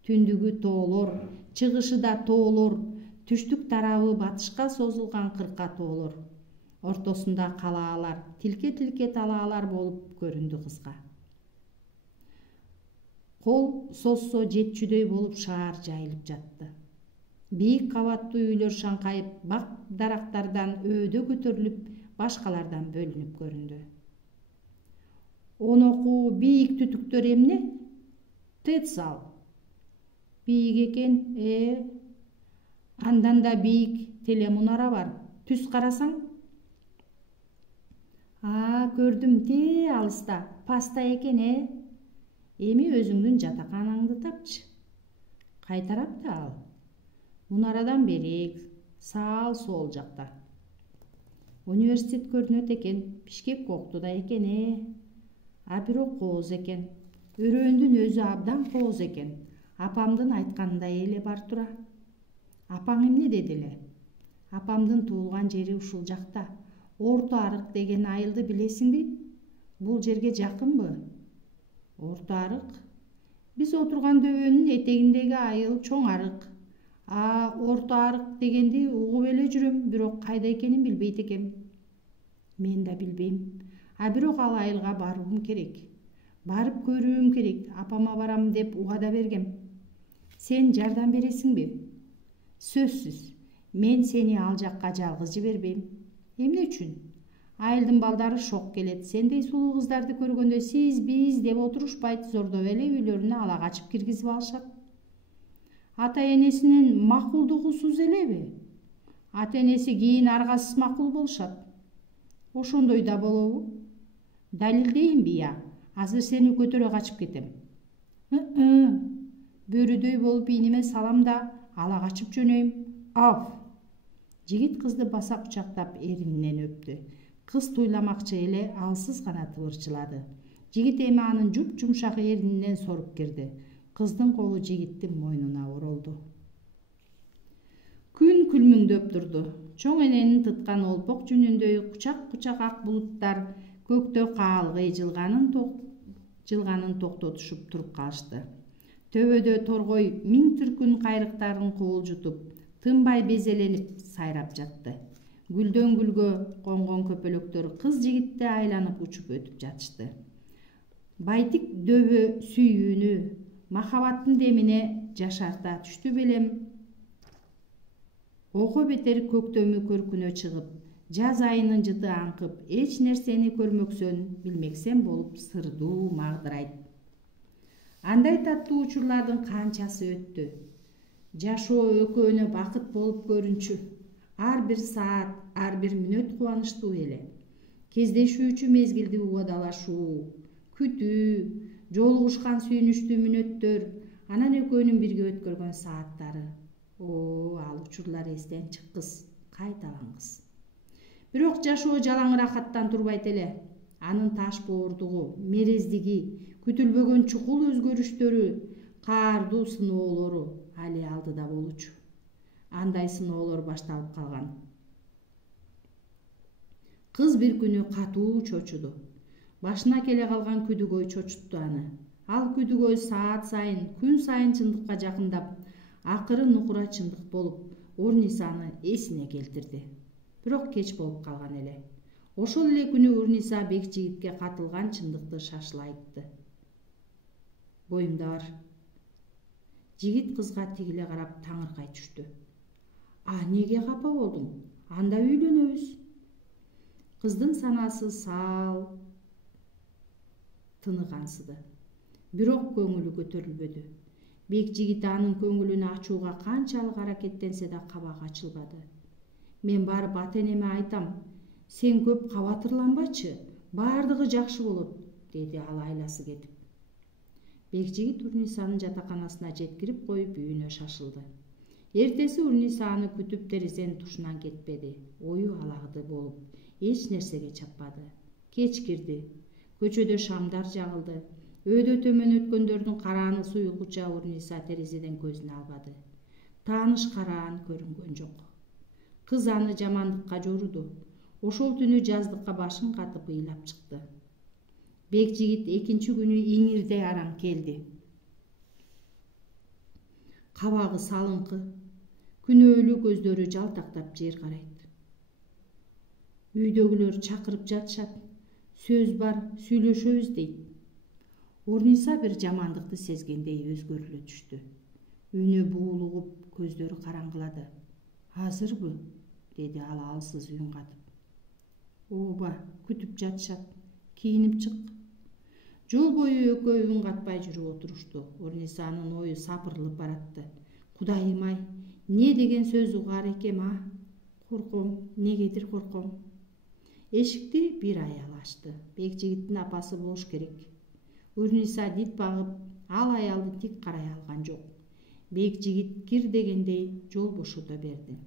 Түндүгү тоолор, чыгышы да тоолор, түштүк тарабы батышка созулган кырка тоолор. Ортосунда калаалар, тилке-тилке талаалар болуп көрүндү кызга. Кол созсо жетчүдөй болуп шаар жайылып жатты. Бийик кабаттуу үйлөр шаңкайып, бак дарактардан өөдө көтөрүлүп, башкалардан бөлүнүп көрүндү. Онокуу бийик түтүктөр эмне? Тецал. Бийик экен, андан да бийик телемунара бар. Түз карасаң? Көрдүм, алыста, паста экен, Эми өзүңдүн жатаканаңды тапчы. Кай тарапта ал? Мунарадан берик, саал сол жакта. Университет көрүнөт экен, Бишкек Коктуда экен, бирок кооз экен. Өрөөндүн өзү абдан кооз экен. Апамдын айтканындай эле бар тура. Апаң эмне деди эле? Апамдын туулган жери ушул жакта. Орто Арык деген айылды билесиңби? Бул жерге жакынбы? Орто Арык? Биз отурган дөбөнүн этегиндеги айыл Чоң Арык. Орто Арык дегенди угуп эле жүрөм, бирок кайда экенин билбейт экем. Мен да билбейм. Бирок ал айылга баруум керек. Барып көрүүм керек. Апама барам деп угада бергем. Сен жардам бересиңби? Сөзсүз. Мен сени ал жакка жалгыз жибербейм. Эмне үчүн? Айылдын балдары шок келет. Сендей сулуу кыздарды көргөндө сиз биз деп отурушпайт, зордоп эле үйлөрүнө ала качып киргизип алышат. Ата-энесинин макулдугусуз элеби? Ата-энеси кийин аргасыз макул болушат. Ошондой да болобу? Далилдейинби я? Азыр сени көтөрө качып кетем. Бөрүдөй болуп ийниме салам да ала качып жөнөйм. Жигит кызды баса кучактап эрининен өптү. Кыз туйламакчы эле алсыз гана тыбырчылады. Жигит эми анын жуп-жумшак эрининен соруп кирди. Кыздын колу жигиттин мойнуна оролду. Күн күлмүңдөп турду. Чоң эненин тыткан олпок жүнүндөй кучак-кучак ак булуттар көктө каалгый жылганын токтотушуп туруп калышты. Төбөдө торгой миң түркүн кайрыктарын куулжутуп, тынбай безеленип сайрап жатты. Гүлдөн гүлгө конгон көпөлөктөр кыз жигитти айланып учуп өтүп жатышты. Байтик дөбө сүйүүнү, махабаттын демине жашарта түштү белем. Ого бетер көктөмү көркүнө чыгып, жаз айынын жыты аңкып, эч нерсени көрмөксөн, билмексен болуп сырдуу магдырайт. Андай таттуу учурлардын канчасы өттү. Жашоо экөөнө бакыт болуп көрүнчү. Ар бир саат, ар бир мүнөт кубанычтуу эле. Кездешүүчү мезгилди убадалашуу, күтүү, жолугушкан сүйүнүчтүү мүнөттөр, анан экөөнүн бирге өткөргөн сааттары. Ал учурлар эстен чыккыс, кайталангыс. Бирок жашоо жалаң рахаттан турбайт эле. Анын таш боордугу, мерездиги, күтүлбөгөн чукул өзгөрүштөрү, каардуу сыноолору али алдыда болчу. Андай сыноолор башталып калган. Кыз бир күнү катуу чочуду. Башына келе калган күдүгөй чочутту аны. Ал күдүгөй саат сайын, күн сайын чындыкка жакындап, акыры нукура чындык болуп, Урнисаны эсине келтирди. Бирок кеч болуп калган эле. Ошол эле күнү Урниса Бекжигитке катылган чындыкты шашыла айтты. Боюмда бар. Жигит кызга тигиле карап таңыркай түштү. Неге капа болдуң? Анда үйлөнөбүз. Кыздын санасы сал тыныгансыды. Бирок көңүлү көтөрүлбөдү. Бекжигит анын көңүлүн ачууга канчалык аракеттенсе да кабак ачылбады. Мен барып ата-энеме айтам. Сен көп кабатырланбачы, баардыгы жакшы болот, деди ал айласы кетип. Бекжигит Урнисанын жатаканасына жеткирип коюп үйүнө шашылды. Эртеси Урниса аны күтүп терезенин тушунан кетпеди. Ою алагды болуп, эч нерсеге чаппады. Кеч кирди. Көчөдө шамдар жагылды. Өйдө төмөн өткөндөрдүн карааны суйгуча Урниса терезеден көзүн албады. Тааныш караан көрүнгөн жок. Кыз аны жамандыкка жоруду. Ошол түнү жаздыкка башын катып ыйлап чыкты. Бекжигит экинчи күнү иңирдей араң келди. Кабагы салыңкы, күнөөлүү көздөрү жалтактап жер карайт. Үйдөгүлөр чакырып жатышат. Сөз бар, сүйлөшөбүз дейт. Урниса бир жамандыкты сезгендей өзгөрүлө түштү. Үнү буулугуп, көздөрү караңгылады. Азырбы? Деди ал алсыз үн катып. Ооба, күтүп жатышат. Кийинип чык. Жол бою экөө үн катпай жүрүп отурушту. Урнисанын ою сапырылып баратты. Кудайым-ай, не деген сөз угаар экем, Корком, негедир корком. Эшикти бир аял ачты. Бекжигиттин апасы болуш керек. Урниса дит багып, ал аялды тик карай алган жок. Бекжигит кир дегендей жол бошото берди.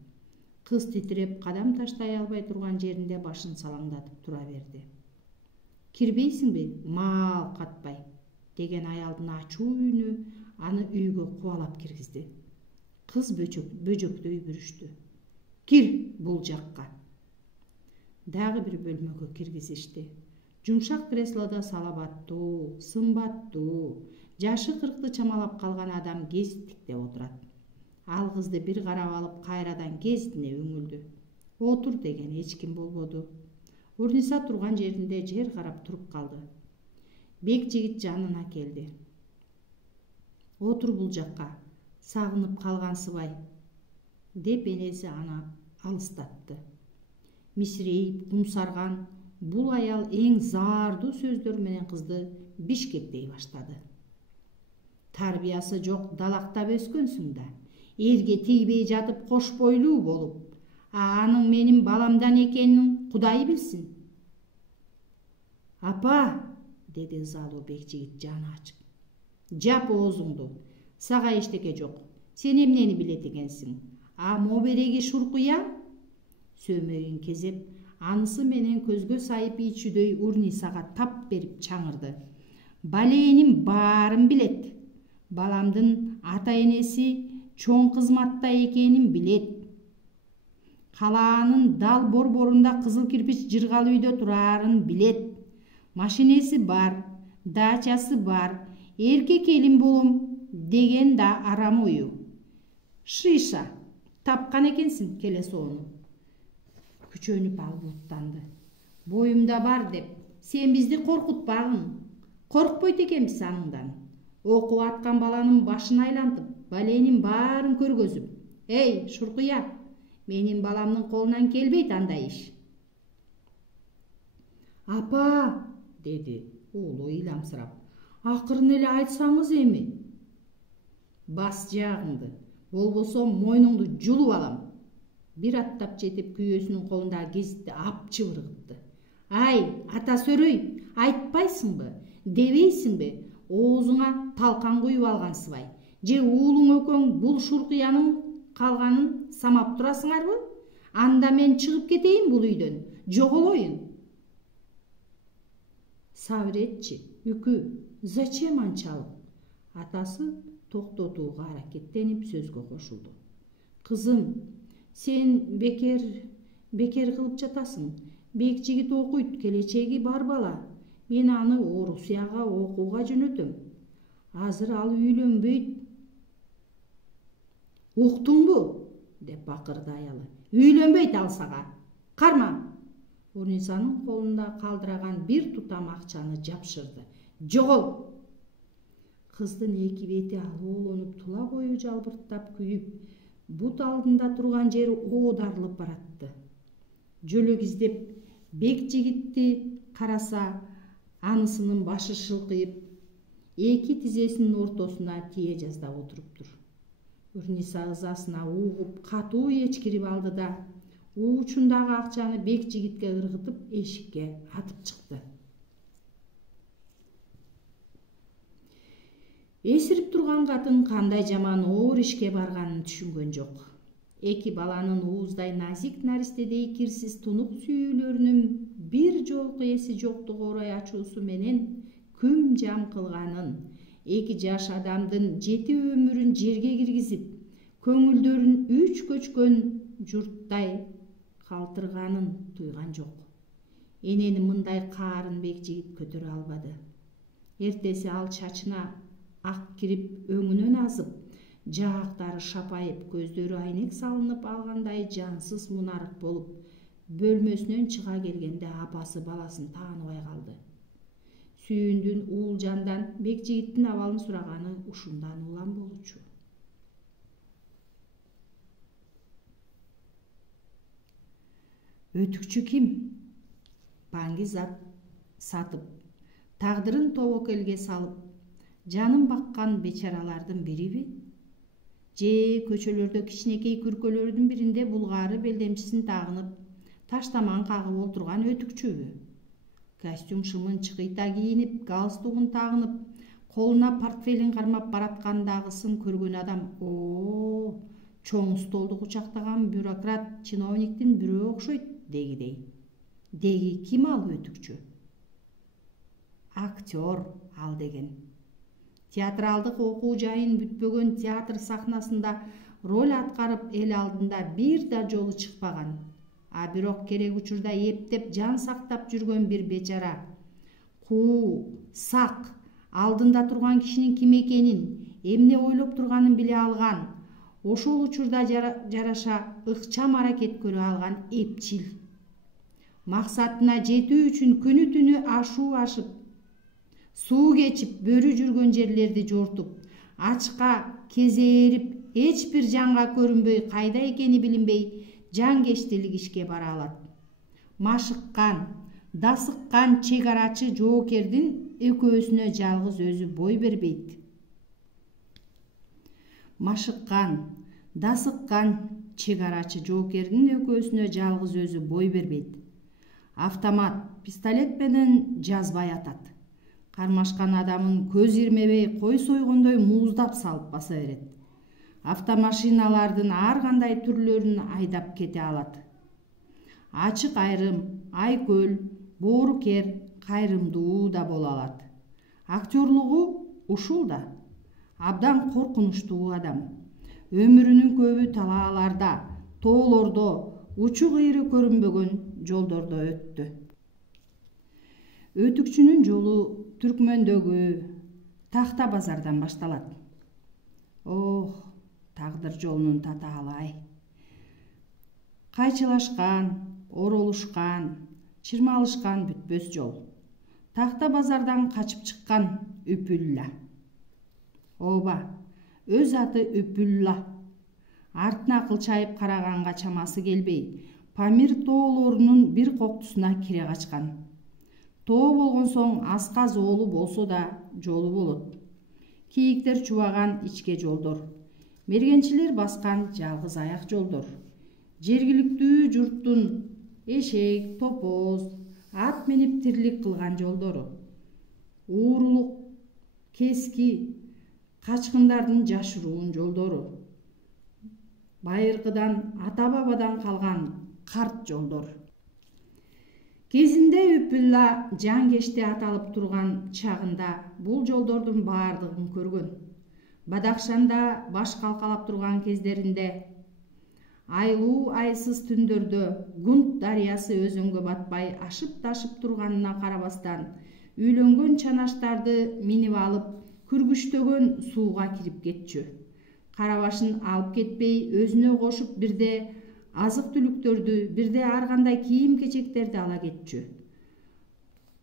Кыз титиреп, кадам таштай албай турган жеринде башын салаңдатып тура берди. Кирбейсиңби, маал катпай, деген аялдын ачуу үнү аны үйгө кубалап киргизди. Кыз бөжөктөй бүрүштү. Кир бул жакка. Дагы бир бөлмөгө киргизишти. Жумшак креслодо салабаттуу, сымбаттуу, жашы 40-ты чамалап калган адам кезиктикте отурат. Ал кызды бир карап алып, кайрадан кезитине үңүлдү. Отур деген эч ким болбоду. Урниса турган жеринде жер карап туруп калды. Бекжигит жанына келди. Отур бул жакка, сагынып калгансыбай, деп энеси аны алыстатты. Мисирейип, кумсарган бул аял эң заардуу сөздөр менен кызды бишкектей баштады. Тарбиясы жок далактап өскөнсүң да, эрге тийбей жатып кош бойлуу болуп, аның менин баламдан экенин Кудай билсин. Апа, деди ызалуу Бекжигит жаны ачып. Жап оозуңду, сага эчтеке жок. Сен эмнени билет экенсиң? Мобереги шуркуя? Сөмөгүн кезеп, анысы менен көзгө сайып ичүдөй Урнисага тап берип чаңырды. Балээнин баарын билет. Баламдын ата-энеси чоң кызматта экенин билет. Калаанын дал борборунда кызыл кирпич жыргал үйдө турарын билет. Машинеси бар, дачасы бар, эркек келин болом деген да арам ою. Шиша, тапкан экенсиң келе соону. Күчөнүп ал буттанды. Боюмда бар деп, сен бизди коркутпагын. Коркпойт экенбиз аныңдан. Окуп аткан баланын башын айлантып, баленин баарын көргөзүп. Эй, шуркуя, менин баламдын колунан келбейт андай иш. Апа, деди уулу ыйламсырап. Акырын эле айтсаңыз эми. Бас жаагыңды, болбосо мойнуңду жулуп алам. Бир аттап жетип күйөөсүнүн колундагы гезитти ап чыбыргытты. Ай, ата сөрөй, айтпайсыңбы, дебейсиңби? Оозуңа талкан куюп алгансыбай. Же уулуң экөөң бул шуркуянын калганын самап турасыңарбы? Анда мен чыгып кетейин бул үйдөн, жоголоюн. Сабыр этчи, үкү, зачем анчалык? Атасы токтотууга аракеттенип сөзгө кошулду. Кызым, сен бекер кылып жатасың. Бекжигит окуйт, келечеги бар бала. Мен аны Орусияга окууга жөнөтөм. Азыр ал үйлөнбөйт. Уктуңбу? Деп бакырды аялы. Үйлөнбөйт ал сага. Карма. Урнисанын колунда калдыраган бир тутам акчаны жапшырды. Жогол! Кыздын эки бети алууланып, тула бою жалбырттап күйүп, бут алдында турган жери оодарылып баратты. Жөлөк издеп бек жигитти караса, анысынын башы шылкыйып, эки тизесинин ортосуна тие жаздап отуруптур. Урниса ызасына угуп, катуу эчкирип алды да, уучундагы акчаны бек жигитке ыргытып, эшикке атып чыкты. Эсирип турган катын кандай жаман оор ишке барганын түшүнгөн жок. Эки баланын ууздай назик наристедей кирсиз тунук сүйүүлөрүнүн бир жолку эси жоктугу орой ачуусу менен күм жам кылганын, эки жаш адамдын 7 өмүрүн жерге киргизип, көңүлдөрүн үч көчкөн журттай калтырганын туйган жок. Энени мындай каарын бек жигит көтөрө албады. Эртеси ал чачына ак кирип, өңүнөн азып, жаактары шапайып, көздөрү айнек салынып алгандай жансыз мунарык болуп, бөлмөсүнөн чыга келгенде апасы баласын тааныбай калды. Сүйүндүн Уулжандан бек жигиттин абалын сураганы ушундан улам болчу. Өтүкчү ким? Паңги зат сатып, тагдырын тобокелге салып, жанын баккан бечаралардын бириби? Же көчөлөрдө кичинекей күркөлөрдүн биринде булгаары белдемчисин тагынып, таштаман кагып олтурган өтүкчүбү? Костюм шымын чыкыйта кийинип, галстугун тагынып, колуна портфелин кармап бараткандагысын көргөн адам, чоң столду кучактаган бюрократ чиновниктин бирөө окшойт дегидей. Деги ким ал өтүкчү? Актер ал деген. Театралдык окуу жайын бүтпөгөн театр сахнасында роль аткарып, эл алдында бир да жолу чыкпаган, а бирок керек учурда эптеп жан сактап жүргөн бир бечара, куу, сак, алдында турган кишинин ким экенин, эмне ойлоп турганын биле алган, ошол учурда жараша ыкчам аракет көрө алган эпчил. Максатына жетүү үчүн күнү түнү ашуу ашып, суу кечип, бөрү жүргөн жерлерди жортуп, ачка кезээрип, эч бир жанга көрүнбөй, кайда экени билинбей, жанкечтилик ишке бара алат. Машыккан, дасыккан чек арачы жоокердин экөөсүнө жалгыз өзү бой бербейт. Машыккан, дасыккан чек арачы жоокердин экөөсүнө жалгыз өзү бой бербейт. Автомат, пистолет менен жазбай атат. Кармашкан адамын көз ирмебей, кой сойгондой мууздап салып баса берет. Автомашиналардын ар кандай түрлөрүн айдап кете алат. Ачык айрым, айкөл, боорукер, кайрымдуу да боло алат. Актерлугу ушул да. Абдан коркунучтуу адам. Өмүрүнүн көбү талааларда, тоолордо, учу кыйры көрүнбөгөн жолдордо өттү. Өтүкчүнүн жолу Түркмөндөгү Такта базардан башталат. Тагдыр жолунун татаалы-ай. Кайчылашкан, оролушкан, чырмалышкан бүтпөс жол. Такта базардан качып чыккан Үпүлла. Өз аты Үпүлла. Артына кылчайып караганга чамасы келбей, Памир тоолорунун бир коктусуна кире качкан. Тоо болгон соң аз-каз оолу болсо да жолу болот. Кийиктер чубаган ичке жолдор, мергенчилер баскан жалгыз аяк жолдор, жергиликтүү журттун эшек, топоз, ат минип тирлик кылган жолдору, уурулук, кески, качкындардын жашыруун жолдору, байыркыдан, ата-бабадан калган карт жолдор. Кезинде Үпүлла Жанкечти аталып турган чагында бул жолдордун баардыгын көргөн. Бадакшанда баш калкалап турган кездеринде, айлуу айсыз түндөрдө Гунт дарыясы өзөнгө батпай ашып-ташып турганына карабастан, үйлөнгөн чанаштарды минип алып күргүчтөгөн сууга кирип кетчү. Карабашын алып кетпей өзүнө кошуп бирде азык түлүктөрдү, бирде ар кандай кийим кечектерди ала кетчү.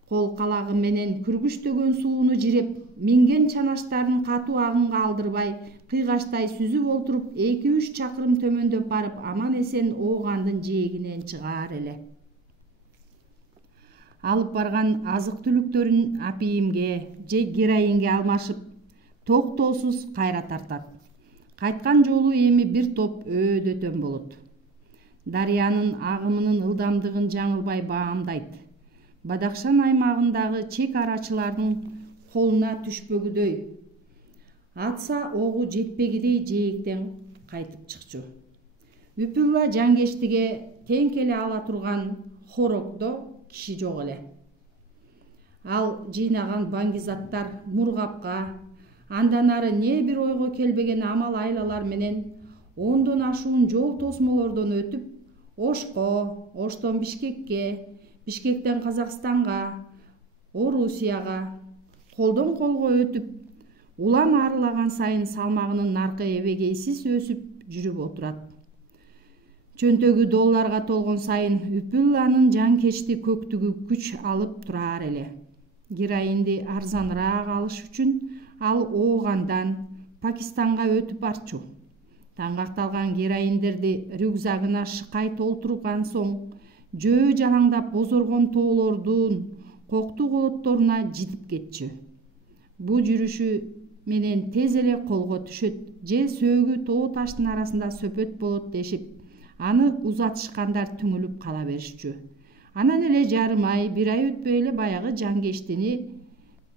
Кол калагы менен күргүчтөгөн сууну жиреп, минген чанаштарын катуу агымга алдырбай, кыйгачтай сүзүп олтуруп 2-3 чакырым төмөндөп барып, аман эсен оогандын жээгинен чыгаар эле. Алып барган азык түлүктөрүн апийимге же героинге алмашып, токтоосуз кайра тартат. Кайткан жолу эми бир топ өөдөтөн болот. Дарыянын агымынын ылдамдыгын жаңылбай баамдайт. Бадакшан аймагындагы чек арачылардын колуна түшпөгүдөй, атса огу жетпегидей жээктен кайтып чыкчу. Үпүлла жангештиге тең келе ала турган хорокто киши жок эле. Ал жыйнаган баңгизаттар мургапка, андан ары не бир ойго келбеген амал айлалар менен 10дон ашуун жол тосмолордон өтүп, Ошко, Оштон Бишкекке, Бишкектен Казакстанга, Орусияга, колдон колго өтүп, улам арылаган сайын салмагынын наркы эбегейсиз өсүп жүрүп отурат. Чөнтөгү долларга толгон сайын Үпүлланын жанкечти көктүгү күч алып турар эле. Героинди арзаныраак алыш үчүн ал оогандан Пакистанга өтүп барчу. Таңгакталган героиндерди рюкзагына шыкай толтурган соң, жөө жалаңдап бозоргон тоолордун кокту колотторуна житип кетчү. Бу жүрүшү менен тез эле колго түшөт же сөөгү тоо таштын арасында сөпөт болот дешип, аны узатышкандар түңүлүп кала беришчү. Анан эле жарым ай, бир ай өтпөй эле баягы жангештини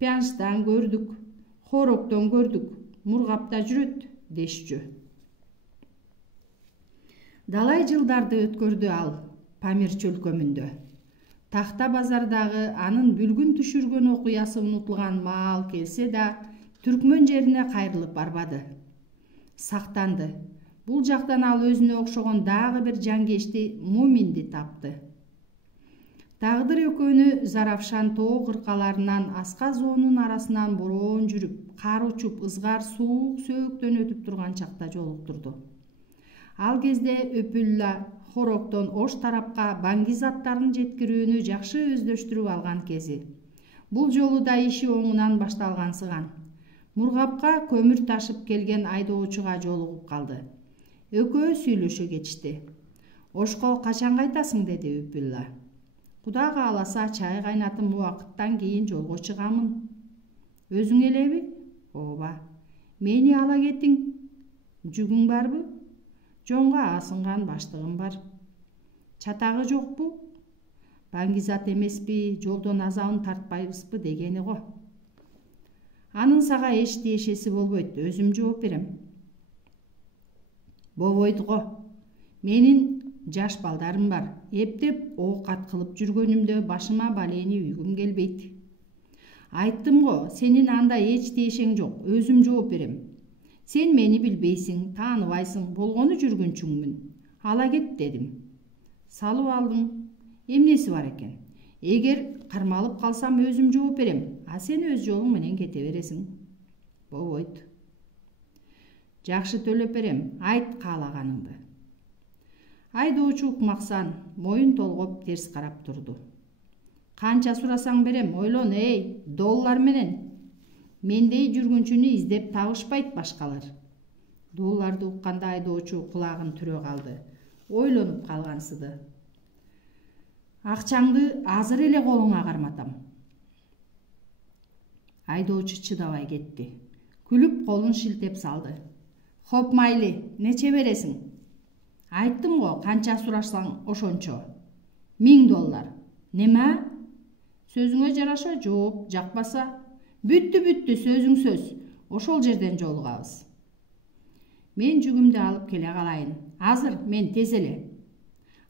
Пянчтан көрдүк, Хороктон көрдүк, Мургапта жүрөт дешчү. Далай жылдарды өткөрдү ал Памир чөлкөмүндө. Тахта базардагы анын бүлгүн түшүргөн окуясы унутулган маал келсе да, Түркмөн жерине кайрылып барбады. Сактанды. Бул жактан ал өзүнө окшогон дагы бир жангешти Муминди тапты. Тагдыр экөөнү Заравшан тоо кыркаларынан аска зоонун арасынан бороон жүрүп, кар учуп, ызгар суук сөөктөн өтүп турган чакта жолуктурду. Ал кезде Үпүлла Хороктон Ош тарапка баңгизаттарын жеткирүүнү жакшы өздөштүрүп алган кези. Бул жолу да иши оңунан башталгансыган. Мургапка көмүр ташып келген айдоочуга жолугуп калды. Экөө сүйлөшө кетишти. Ошко качан кайтасың, деди Үпүлла. Куда кааласа чай кайнатым убакыттан кийин жолго чыгамын. Өзүң элеби? Ооба. Мени ала кетиң. Жүгүң барбы? Жонго асынган баштыгым бар. Чатагы жокпу? Баңгизат эмеспи, жолдон азабын тартпайбызбы дегени го. Анын сага эч тиешеси болбойт, өзүм жооп берем. Болбойт го. Менин жаш балдарым бар. Эптеп оокат кылып жүргөнүмдө башыма балени үйгүм келбейт. Айттым го, сенин анда эч тиешең жок, өзүм жооп берем. Сен мени билбейсиң, тааныбайсың, болгону жүргүнчүңмүн. Ала кет, дедим. Салып алдың. Эмнеси бар экен? Эгер кармалып калсам өзүм жооп берем, а сен өз жолуң менен кете бересиң. Болбойт. Жакшы төлөп берем, айт каалаганыңды. Айдоочу укмаксан, моюн толгоп терс карап турду. Канча сурасаң берем, ойлон, доллар менен. Мендей жүргүнчүнү издеп табышпайт башкалар. Долларды укканда айдоочу кулагын түрө калды. Ойлонуп калгансыды. Акчаңды азыр эле колуңа карматам. Айдоочу чыдабай кетти. Күлүп колун шилтеп салды. Хоп, майли, нече бересиң? Айттым го, канча сурашсаң ошончо. $1000. Неме? Сөзүңө жараша жооп, жакпаса бүттү, сөзүң сөз. Ошол жерден жолугабыз. Мен жүгүмдү алып келе калайын. Азыр мен тез эле.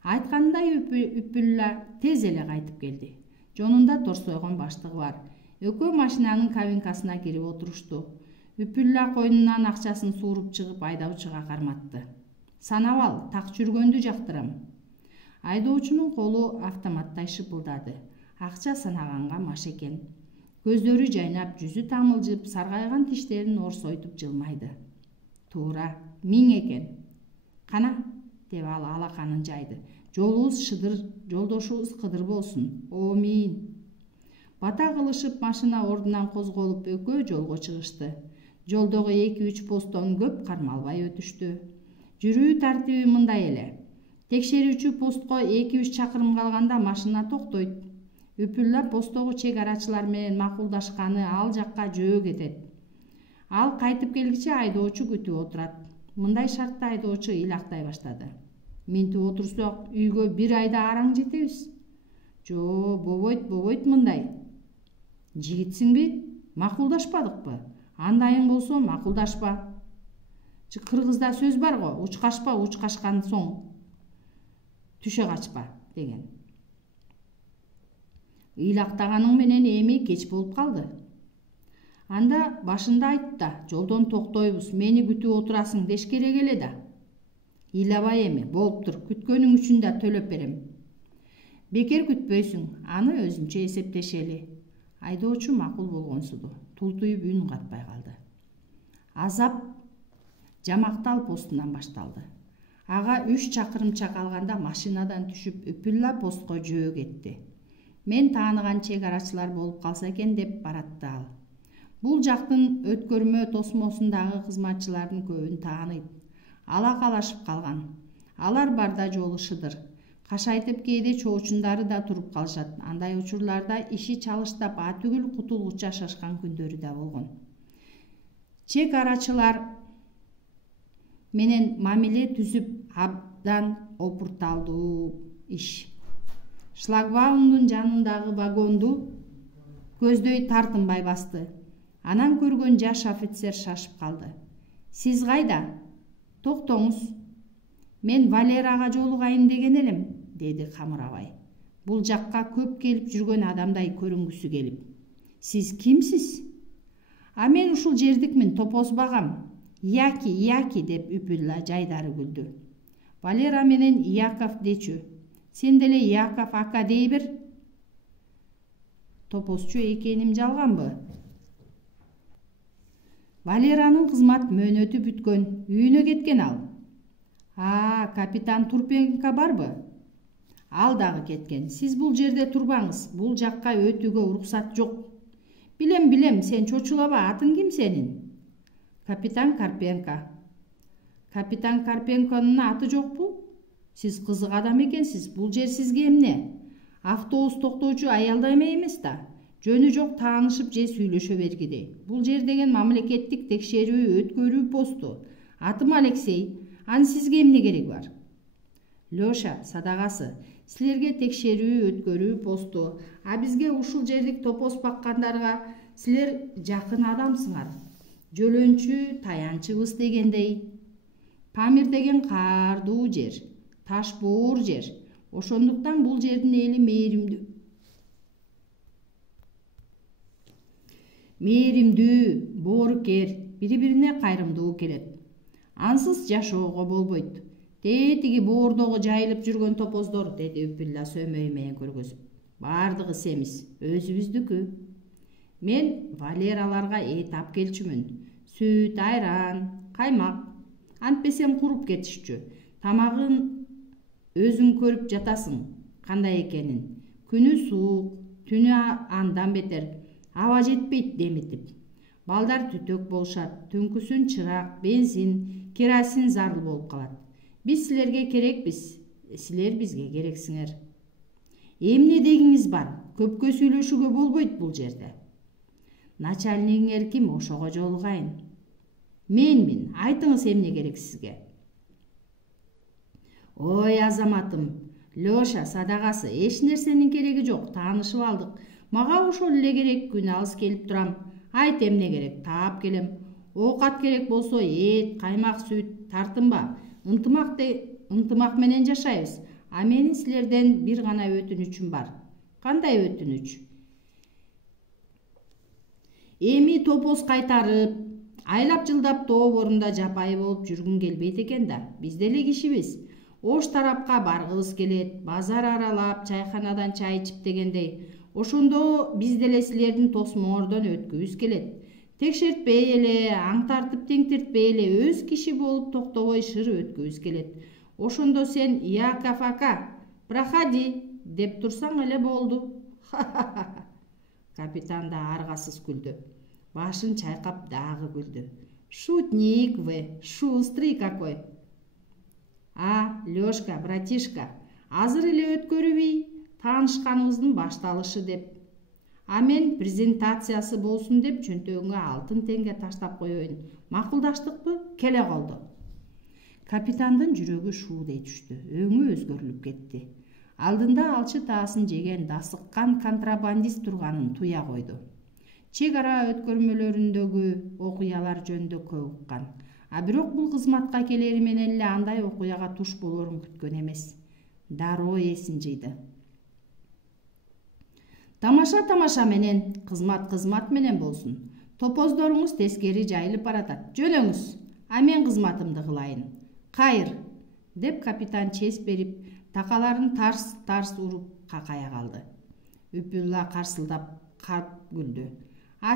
Айткандай Үпүлла тез эле кайтып келди. Жонунда торсойгон баштыгы бар. Экөө машинанын кабинкасына кирип отурушту. Үпүлла койнунан акчасын сууруп чыгып айдоочуга карматты. Санап ал, так жүргөндү жактырам. Айдоочунун колу автоматтай шыпылдады. Акча санаганга маш экен. Көздөрү жайнап, жүзү тамылжып, саргайган тиштерин орсойтуп жылмайды. Туура, миң экен. Кана, деп ал алаканын жайды. Жолубуз шыдыр, жолдошубуз кыдыр болсун. Омин. Бата кылышып машина ордунан козголуп экөө жолго чыгышты. Жолдогу 2-3 посттон көп кармалбай өтүштү. Жүрүү тартиби мындай эле. Текшерүүчү постко 2-3 чакырым калганда машина токтойт. Үпүлла посттогу чек арачылар менен макулдашканы ал жакка жөө кетет. Ал кайтып келгиче айдоочу күтүп отурат. Мындай шартта айдоочу ыйлактай баштады. Минтип отурсак, үйгө 1 айда араң жетебиз. Жо, бобойт мындай. Жигитсиңби? Макулдашпадыкпы? Андайың болсо макулдашпа. Кыргызда сөз бар го, учкашпа, учкашкан соң түшө качпа деген. Ыйлактаганың менен эми кеч болуп калды. Анда башында айт да, жолдон токтойбуз, мени күтүп отурасың деш керек эле да. Ыйлабай эми, болуптур, күткөнүң үчүн да төлөп берем. Бекер күтпөйсүң, аны өзүнчө эсептешели. Айдоочу макул болгонсуду, тултуюп үн катпай калды. Азап Жамактал постунан башталды. Ага 3 чакырымча калганда машинадан түшүп Үпүлла постко жөө кетти. Мен тааныган чек арачылар болуп калса экен деп баратты ал. Бул жактын өткөрмө тосмосундагы кызматчылардын көбүн тааныйт. Алакалашып калган. Алар барда жолу шыдыр. Кашайтып кээде чоочундары да туруп калышат. Андай учурларда иши чалыштап атүгүл кутулгуча шашкан күндөрү да болгон. Чек арачылар менен мамиле түзүп абдан опурталдуу иш. Шлагбаумдун жанындагы вагонду көздөй тартынбай басты. Анан көргөн жаш офицер шашып калды. Сиз кайда? Токтоңуз. Мен Валерага жолугайын деген элем, деди камырабай. Бул жакка көп келип жүргөн адамдай көрүнгүсү келип. Сиз кимсиз? А мен ушул жердикмин, топоз багам. Яки деп Үпүлла жайдары күлдү. Валера менен Яков дечү. Сен деле Яков ака дей бер. Топозчу экеним жалганбы? Валеранын кызмат мөөнөтү бүткөн, үйүнө кеткен ал. Капитан Турпенко барбы? Ал дагы кеткен. Сиз бул жерде турбаңыз, бул жакка өтүүгө уруксат жок. Билем, сен чочулаба, атың ким сенин? Капитан Карпенко. Капитан Карпенконун аты жокпу? Сиз кызык адам экенсиз, бул жер сизге эмне? Автобус токтоочу аялда эмес да. Жөнү жок таанышып же сүйлөшө бергиде. Бул жер деген мамлекеттик текшерүү өткөрүү посту. Атым Алексей. Аны сизге эмне керек бар? Лёша, садагасы, силерге текшерүү өткөрүү посту, а бизге ушул жердик топоз баккандарга силер жакын адамсыңар. Жөлөнчү таянчыбыз дегендей. Памир деген каардуу жер, таш боор жер. Ошондуктан бул жердин эли мээримдүү, боорукер, бири-бирине кайрымдуу келет. Ансыз жашоого болбойт. Тетиги боордогу жайылып жүргөн топоздор, деди Үпүлла сөмөй менен көргөзүп. Бардыгы семиз, өзүбүздүкү. Мен Валераларга эт ап келчүмүн. Сүт, айран, каймак. Антпесем куруп кетишчү. Тамагын өзүң көрүп жатасың, кандай экенин. Күнү суук, түнү андан бетер. Аба жетпейт демитип. Балдар түтөк болушат, түнкүсүн чырак, бензин, керосин зарыл болуп калат. Биз силерге керекпиз, силер бизге керексиңер. Эмне дегиңиз бар? Көпкө сүйлөшүүгө болбойт бул жерде. Начальнигиңер ким, ошого жолугайын? Менмин, айтыңыз эмне керек сизге? Ой азаматым, Лёша, садагасы, эч нерсенин кереги жок, таанышып алдык. Мага ошол эле керек, күн алыс келип турам. Айт эмне керек, таап келем. Оокат керек болсо эт, каймак, сүт, тартынба. Ынтымак менен жашайбыз. А менин силерден бир гана өтүнүчүм бар. Кандай өтүнүч? Эми топоз кайтарып, айлап жылдап тоо борунда жапайы болуп жүргүн келбейт экен да. Биз деле кишибиз. Ош тарапка баргыбыз келет, базар аралап, чайханадан чай ичип дегендей. Ошондо биз деле силердин тосмоңордон өткүбүз келет. Текшертпей эле, аң тартып теңтиртпей эле өз киши болуп токтобой шыр өткүбүз келет. Ошондо сен Яков ака, проходи деп турсаң эле болду. Капитан да аргасыз күлдү. Башын чайкап дагы күлдү. Шутник вы, шустрый какой. Лёшка, братишка, азыр эле өткөрүбүй, таанышканыбыздын башталышы деп. Мен презентациясы болсун деп чөнтөгүңө алтын теңге таштап коеюн. Макулдаштыкпы? Келе колду. Капитандын жүрөгү шуудей түштү. Өңү өзгөрүлүп кетти. Алдында алчы таасын жеген дасыккан контрабандист турганын туя койду. Чек ара өткөрмөлөрүндөгү окуялар жөнүндө көп уккан. Бирок бул кызматка келери менен эле андай окуяга туш болорун күткөн эмес. Дароо эсин жыйды. Тамаша менен, кызмат менен болсун. Топоздоруңуз тескери жайылып баратат. Жөнөңүз. Мен кызматымды кылайын. Кайыр, деп капитан чес берип, такаларын тарс уруп какая калды. Үпүлла карсылдап кат күлдү.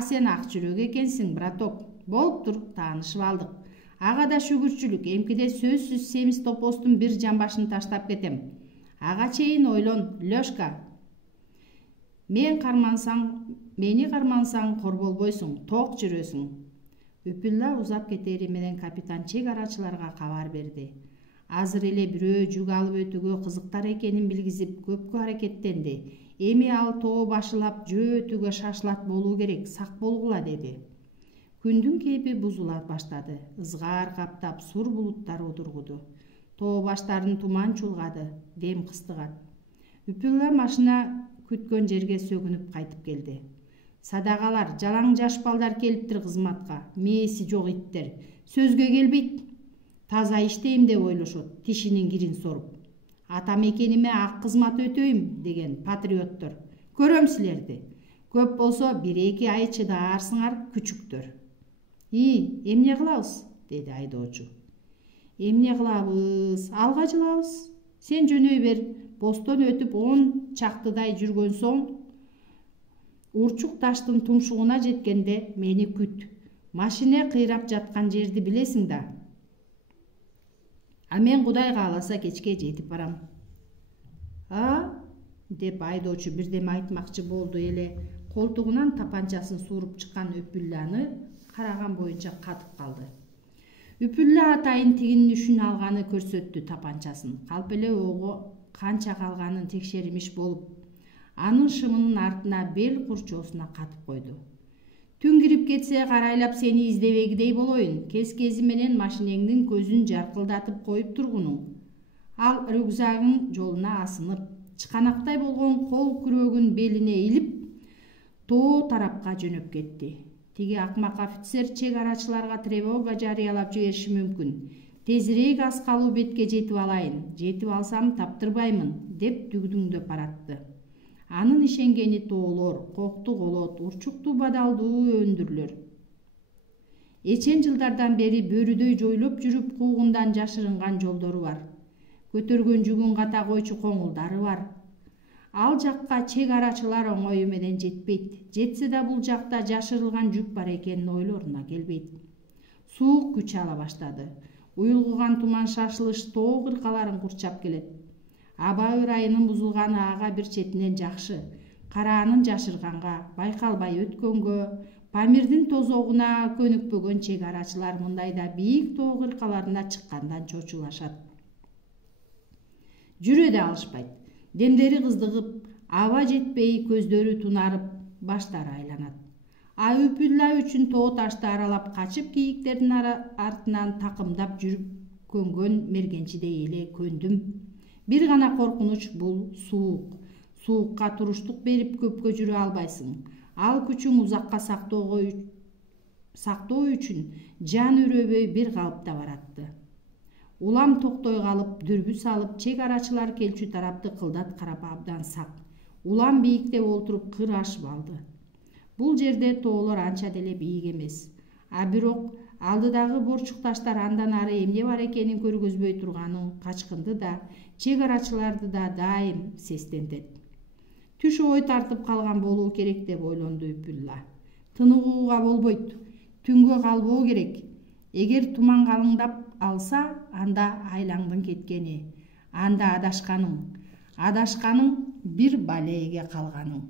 Сен ак жүрөк экенсиң, браток. Болуптур, таанышып алдык. Ага да шүгүрчүлүк, эмкиде сөзсүз семиз топостун бир жамбашын таштап кетем. Ага чейин ойлон, Лёшка. Мени кармансаң кор болбойсуң, ток жүрөсүң. Үпүлла узап кетери менен капитан чек арачыларга кабар берди. Азыр эле бирөө жүк алып өтүүгө кызыктар экенин билгизип көпкө аракеттенди. Эми ал тоо башылап жөө өтүүгө шашылат болуу керек, сак болгула деди. Күндүн кейпи бузула баштады. Ызгаар каптап, сур булуттар удургуду. Тоо баштарын туман чулгады, дем кыстыгат. Үпүлла машина күткөн жерге сөгүнүп кайтып келди. Садагалар, жалаң жаш балдар келиптир кызматка. Мээси жок иттер. Сөзгө келбейт. Таза иштейм деп ойлошот, тишинин кирин соруп. Атам экениме ак кызмат өтөйм деген патриоттор. Көрөм силерди. Көп болсо 1-2 ай чыдаарсыңар, күчүктөр. Эмне кылабыз? Деди айдоочу. Эмне кылабыз? Алга жылабыз. Сен жөнөй бер. Постон өтүп 10 чактыдай жүргөн соң, урчук таштын тумшугуна жеткенде мени күт. Машина кыйрап жаткан жерди билесиң да. Мен Кудай кааласа кечке жетип барам. Деп айдоочу бирдеме айтмакчы болду эле, колтугунан тапанчасын сууруп чыккан Үпүлланы караган боюнча катып калды. Үпүлла атайын тигинишин алганы көрсөттү тапанчасын. Калп эле ого канча калганын текшермиш болуп, анын шымынын артына бел курчоосуна катып койду. Түн кирип кетсе карайлап сени издебегидей болоюн. Кез-кези менен машинеңдин көзүн жаркылдатып коюп тургунуң. Ал рюкзагын жолуна асынып, чыканактай болгон кол күрөгүн белине илип, тоо тарапка жөнөп кетти. Тиги акмак офицер чек арачыларга тревога жарыялап жибериши мүмкүн. Тезирээк аскалуу бетке жетип алайын. Жетип алсам таптырбаймын, деп дүгдүңдөп баратты. Анын ишенгени тоолор, кокту колот, урчуктуу бадалдуу өндүрлөр. Эчен жылдардан бери бөрүдөй жойлоп жүрүп куугундан жашырынган жолдору бар. Көтөргөн жүгүн ката койчу коңулдары бар. Ал жакка чек арачылар оңою менен жетпейт. Жетсе да бул жакта жашырылган жүк бар экенин ойлоруна келбейт. Суук күч ала баштады. Уюлгуган туман шашылыш тоо кыркаларын курчап келет. Аба ырайынын бузулганы ага бир четинен жакшы. Караанын жашырганга, байкалбай өткөнгө, Памирдин тозогуна көнүкпөгөн чек арачылар мындайда бийик тоо кыркаларына чыккандан чочулашат. Жүрө да алышпайт. Демдери кыздыгып, аба жетпей көздөрү тунарып, баштары айланат. Үпүлла үчүн тоо ташты аралап качып кийиктердин артынан такымдап жүрүп көнгөн мергенчидей эле көндүм. Бир гана коркунуч бул суук. Суукка туруштук берип көпкө жүрө албайсың. Ал күчүң узакка сактоо үчүн жан үрөбөй бир калыпта баратты. Улам токтой калып, дүрбү салып, чек арачылар келчү тарапты кылдат карап абдан сак. Улам бийиктеп олтуруп кыр ашып алды. Бул жерде тоолор анча деле бийик эмес. Бирок алдыдагы борчук таштар андан ары эмне бар экенин көргөзбөй турганын качкынды да, чек арачыларды да дайым сестентет. Түш ой тартып калган болуу керек деп ойлонду Үпүлла. Тыныгууга болбойт, түнгө калбоо керек. Эгер туман калыңдап алса, анда айлаңдын кеткени, анда адашканың бир балеге калганың.